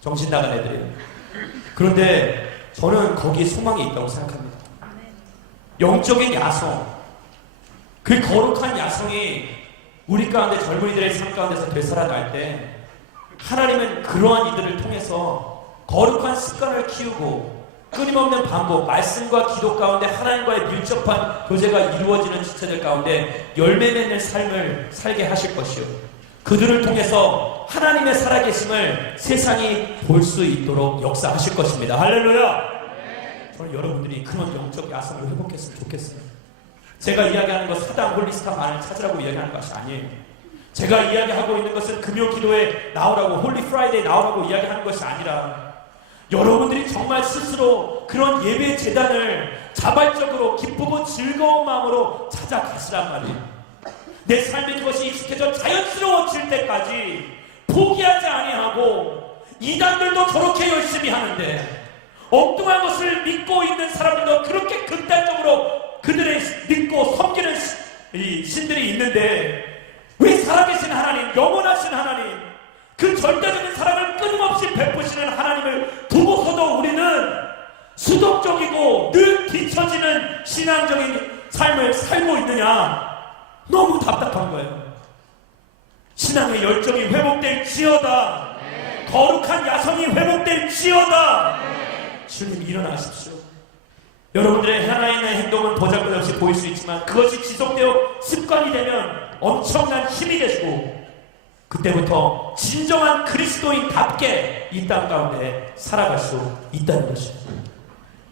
정신 나간 애들이에요. 그런데 저는 거기에 소망이 있다고 생각합니다. 영적인 야성, 그 거룩한 야성이 우리 가운데 젊은이들의 삶 가운데서 되살아날 때 하나님은 그러한 이들을 통해서 거룩한 습관을 키우고 끊임없는 반복, 말씀과 기도 가운데 하나님과의 밀접한 교제가 이루어지는 지체들 가운데 열매 맺는 삶을 살게 하실 것이요, 그들을 통해서 하나님의 살아계심을 세상이 볼 수 있도록 역사하실 것입니다. 할렐루야! 저는 여러분들이 그런 영적 야성을 회복했으면 좋겠어요. 제가 이야기하는 것 사당 홀리스타만을 찾으라고 이야기하는 것이 아니에요. 제가 이야기하고 있는 것은 금요 기도에 나오라고, 홀리 프라이데이 나오라고 이야기하는 것이 아니라 여러분들이 정말 스스로 그런 예배 재단을 자발적으로 기쁘고 즐거운 마음으로 찾아가시란 말이에요. 내 삶에 그것이 익숙해져 자연스러워질 때까지 포기하지 아니하고, 이단들도 저렇게 열심히 하는데 엉뚱한 것을 믿고 있는 사람들도 그렇게 극단적으로 그들의 믿고 섬기는 이 신들이 있는데, 왜 살아계신 하나님, 영원하신 하나님, 그 절대적인 사랑을 끊임없이 베푸시는 하나님을 두고서도 우리는 수동적이고 늘 뒤처지는 신앙적인 삶을 살고 있느냐? 너무 답답한 거예요. 신앙의 열정이 회복될지어다. 거룩한 야성이 회복될지어다. 주님 일어나십시오. 여러분들의 하나님의 행동은 보잘것없이 보일 수 있지만 그것이 지속되어 습관이 되면 엄청난 힘이 되시고, 그때부터 진정한 그리스도인답게 이 땅 가운데 살아갈 수 있다는 것입니다.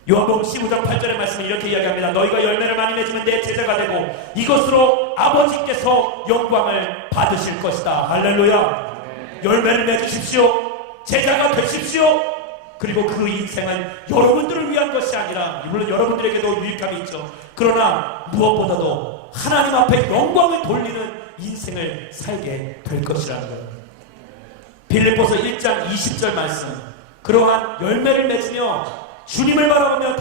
요한복음 15장 8절의 말씀은 이렇게 이야기합니다. 너희가 열매를 많이 맺으면 내 제자가 되고 이것으로 아버지께서 영광을 받으실 것이다. 할렐루야. 열매를 맺으십시오. 제자가 되십시오. 그리고 그 인생은 여러분들을 위한 것이 아니라, 물론 여러분들에게도 유익함이 있죠. 그러나 무엇보다도 하나님 앞에 영광을 돌리는 인생을 살게 될 것이라는 것. 빌립보서 1장 20절 말씀, 그러한 열매를 맺으며 주님을 바라보며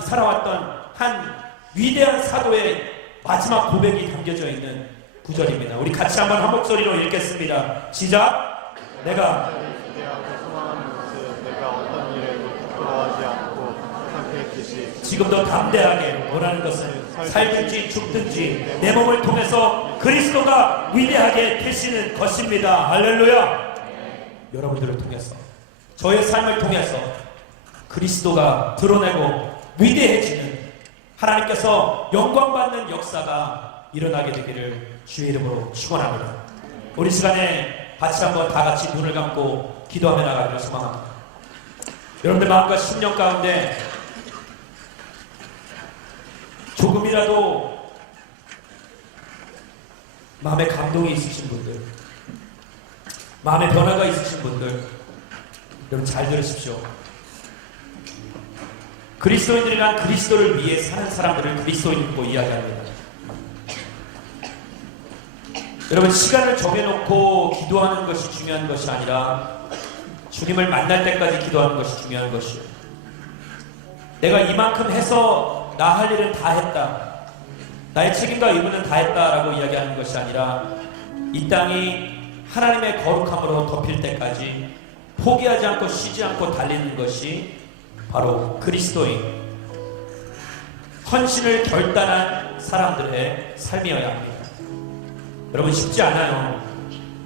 살아왔던 한 위대한 사도의 마지막 고백이 담겨져 있는 구절입니다. 우리 같이 한번 한 목소리로 읽겠습니다. 시작. 내가 지금도 담대하게 원하는 것은 살든지 죽든지 내 몸을 통해서 그리스도가 위대하게 되시는 것입니다. 할렐루야. 여러분들을 통해서, 저의 삶을 통해서 그리스도가 드러내고 위대해지는, 하나님께서 영광받는 역사가 일어나게 되기를 주의 이름으로 축원합니다. 우리 시간에 같이 한번 다 같이 눈을 감고 기도하며 나가기를 소망합니다. 여러분들 마음과 심령 가운데 조금이라도 마음에 감동이 있으신 분들, 마음에 변화가 있으신 분들, 여러분 잘 들으십시오. 그리스도인들이란 그리스도를 위해 사는 사람들을 그리스도인이라고 이야기합니다. 여러분, 시간을 정해놓고 기도하는 것이 중요한 것이 아니라 주님을 만날 때까지 기도하는 것이 중요한 것이에요. 내가 이만큼 해서 나 할 일은 다 했다, 나의 책임과 의무는 다 했다라고 이야기하는 것이 아니라 이 땅이 하나님의 거룩함으로 덮일 때까지 포기하지 않고 쉬지 않고 달리는 것이 바로 그리스도인, 헌신을 결단한 사람들의 삶이어야 합니다. 여러분, 쉽지 않아요.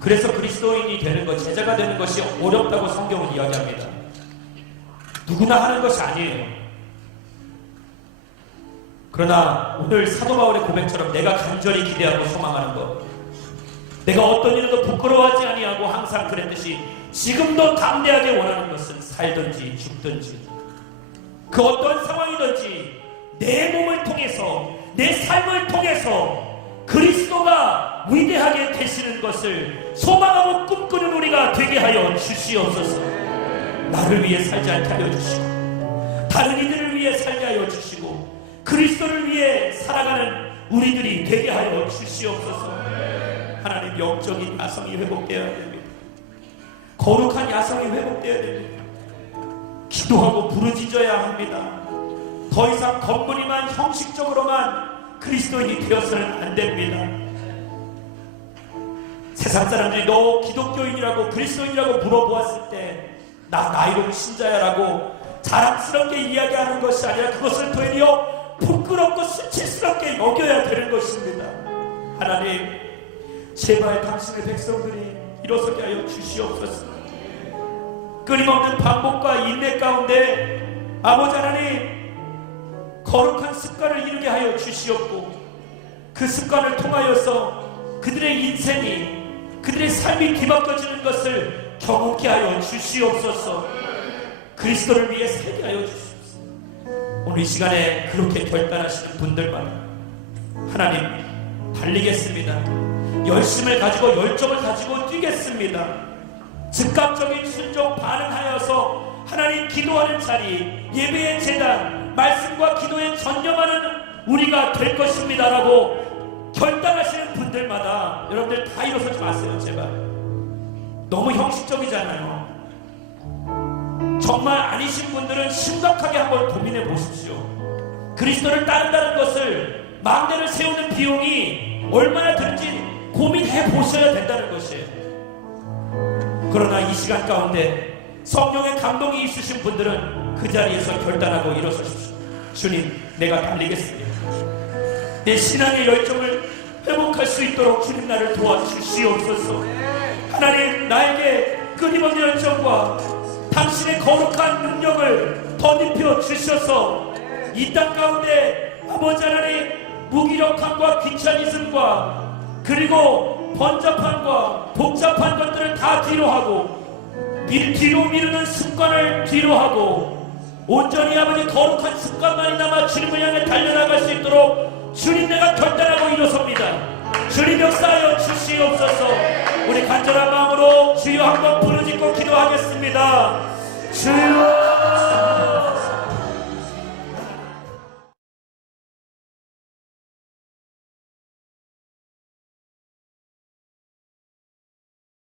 그래서 그리스도인이 되는 것, 제자가 되는 것이 어렵다고 성경은 이야기합니다. 누구나 하는 것이 아니에요. 그러나 오늘 사도 바울의 고백처럼 내가 간절히 기대하고 소망하는 것, 내가 어떤 일에도 부끄러워하지 아니하고 항상 그랬듯이 지금도 담대하게 원하는 것은 살든지 죽든지 그 어떤 상황이든지 내 몸을 통해서, 내 삶을 통해서 그리스도가 위대하게 되시는 것을 소망하고 꿈꾸는 우리가 되게 하여 주시옵소서. 나를 위해 살지 않게 하여 주시고, 다른 이들을 위해 살게 하여 주시고, 그리스도를 위해 살아가는 우리들이 되게 하여 주시옵소서. 하나님, 영적인 야성이 회복되어야 됩니다. 거룩한 야성이 회복되어야 됩니다. 기도하고 부르짖어야 합니다. 더 이상 겉무늬만 형식적으로만 그리스도인이 되어서는 안 됩니다. 세상 사람들이 너 기독교인이라고 그리스도인이라고 물어보았을 때 나 나이롱 신자야라고 자랑스럽게 이야기하는 것이 아니라 그것을 되려 부끄럽고 수치스럽게 여겨야 되는 것입니다. 하나님, 제발 당신의 백성들이 일어서게 하여 주시옵소서. 끊임없는 반복과 인내 가운데 아버지 하나님 거룩한 습관을 이루게 하여 주시옵고 그 습관을 통하여서 그들의 인생이 그들의 삶이 뒤바뀌어지는 것을 경험케 하여 주시옵소서. 그리스도를 위해 살게 하여 주시옵소서. 오늘 이 시간에 그렇게 결단하시는 분들만 하나님 달리겠습니다. 열심을 가지고 열정을 가지고 뛰겠습니다. 즉각적인 순종 반응하여서 하나님 기도하는 자리, 예배의 재단, 말씀과 기도에 전념하는 우리가 될 것입니다라고 결단하시는 분들마다 여러분들 다 일어서지 마세요. 제발. 너무 형식적이잖아요. 정말 아니신 분들은 심각하게 한번 고민해 보십시오. 그리스도를 따른다는 것을 망대를 세우는 비용이 얼마나 드는지 고민해 보셔야 된다는 것이에요. 그러나 이 시간 가운데 성령의 감동이 있으신 분들은 그 자리에서 결단하고 일어서십시오. 주님, 내가 달리겠습니다. 내 신앙의 열정을 회복할 수 있도록 주님 나를 도와주시옵소서. 하나님, 나에게 끊임없는 열정과 당신의 거룩한 능력을 덧입혀 주셔서 이 땅 가운데 아버지 하나님 무기력함과 귀차니즘과 그리고 번잡함과 복잡한 것들을 다 뒤로하고 뒤로 미루는 습관을 뒤로하고 온전히 아버지 거룩한 습관만이 남아 주님을 향해 달려나갈 수 있도록 주님, 내가 결단하고 일어섭니다. 주님 역사하여 주시옵소서. 우리 간절한 마음으로 주여 한번 부르짖고 기도하겠습니다. 주여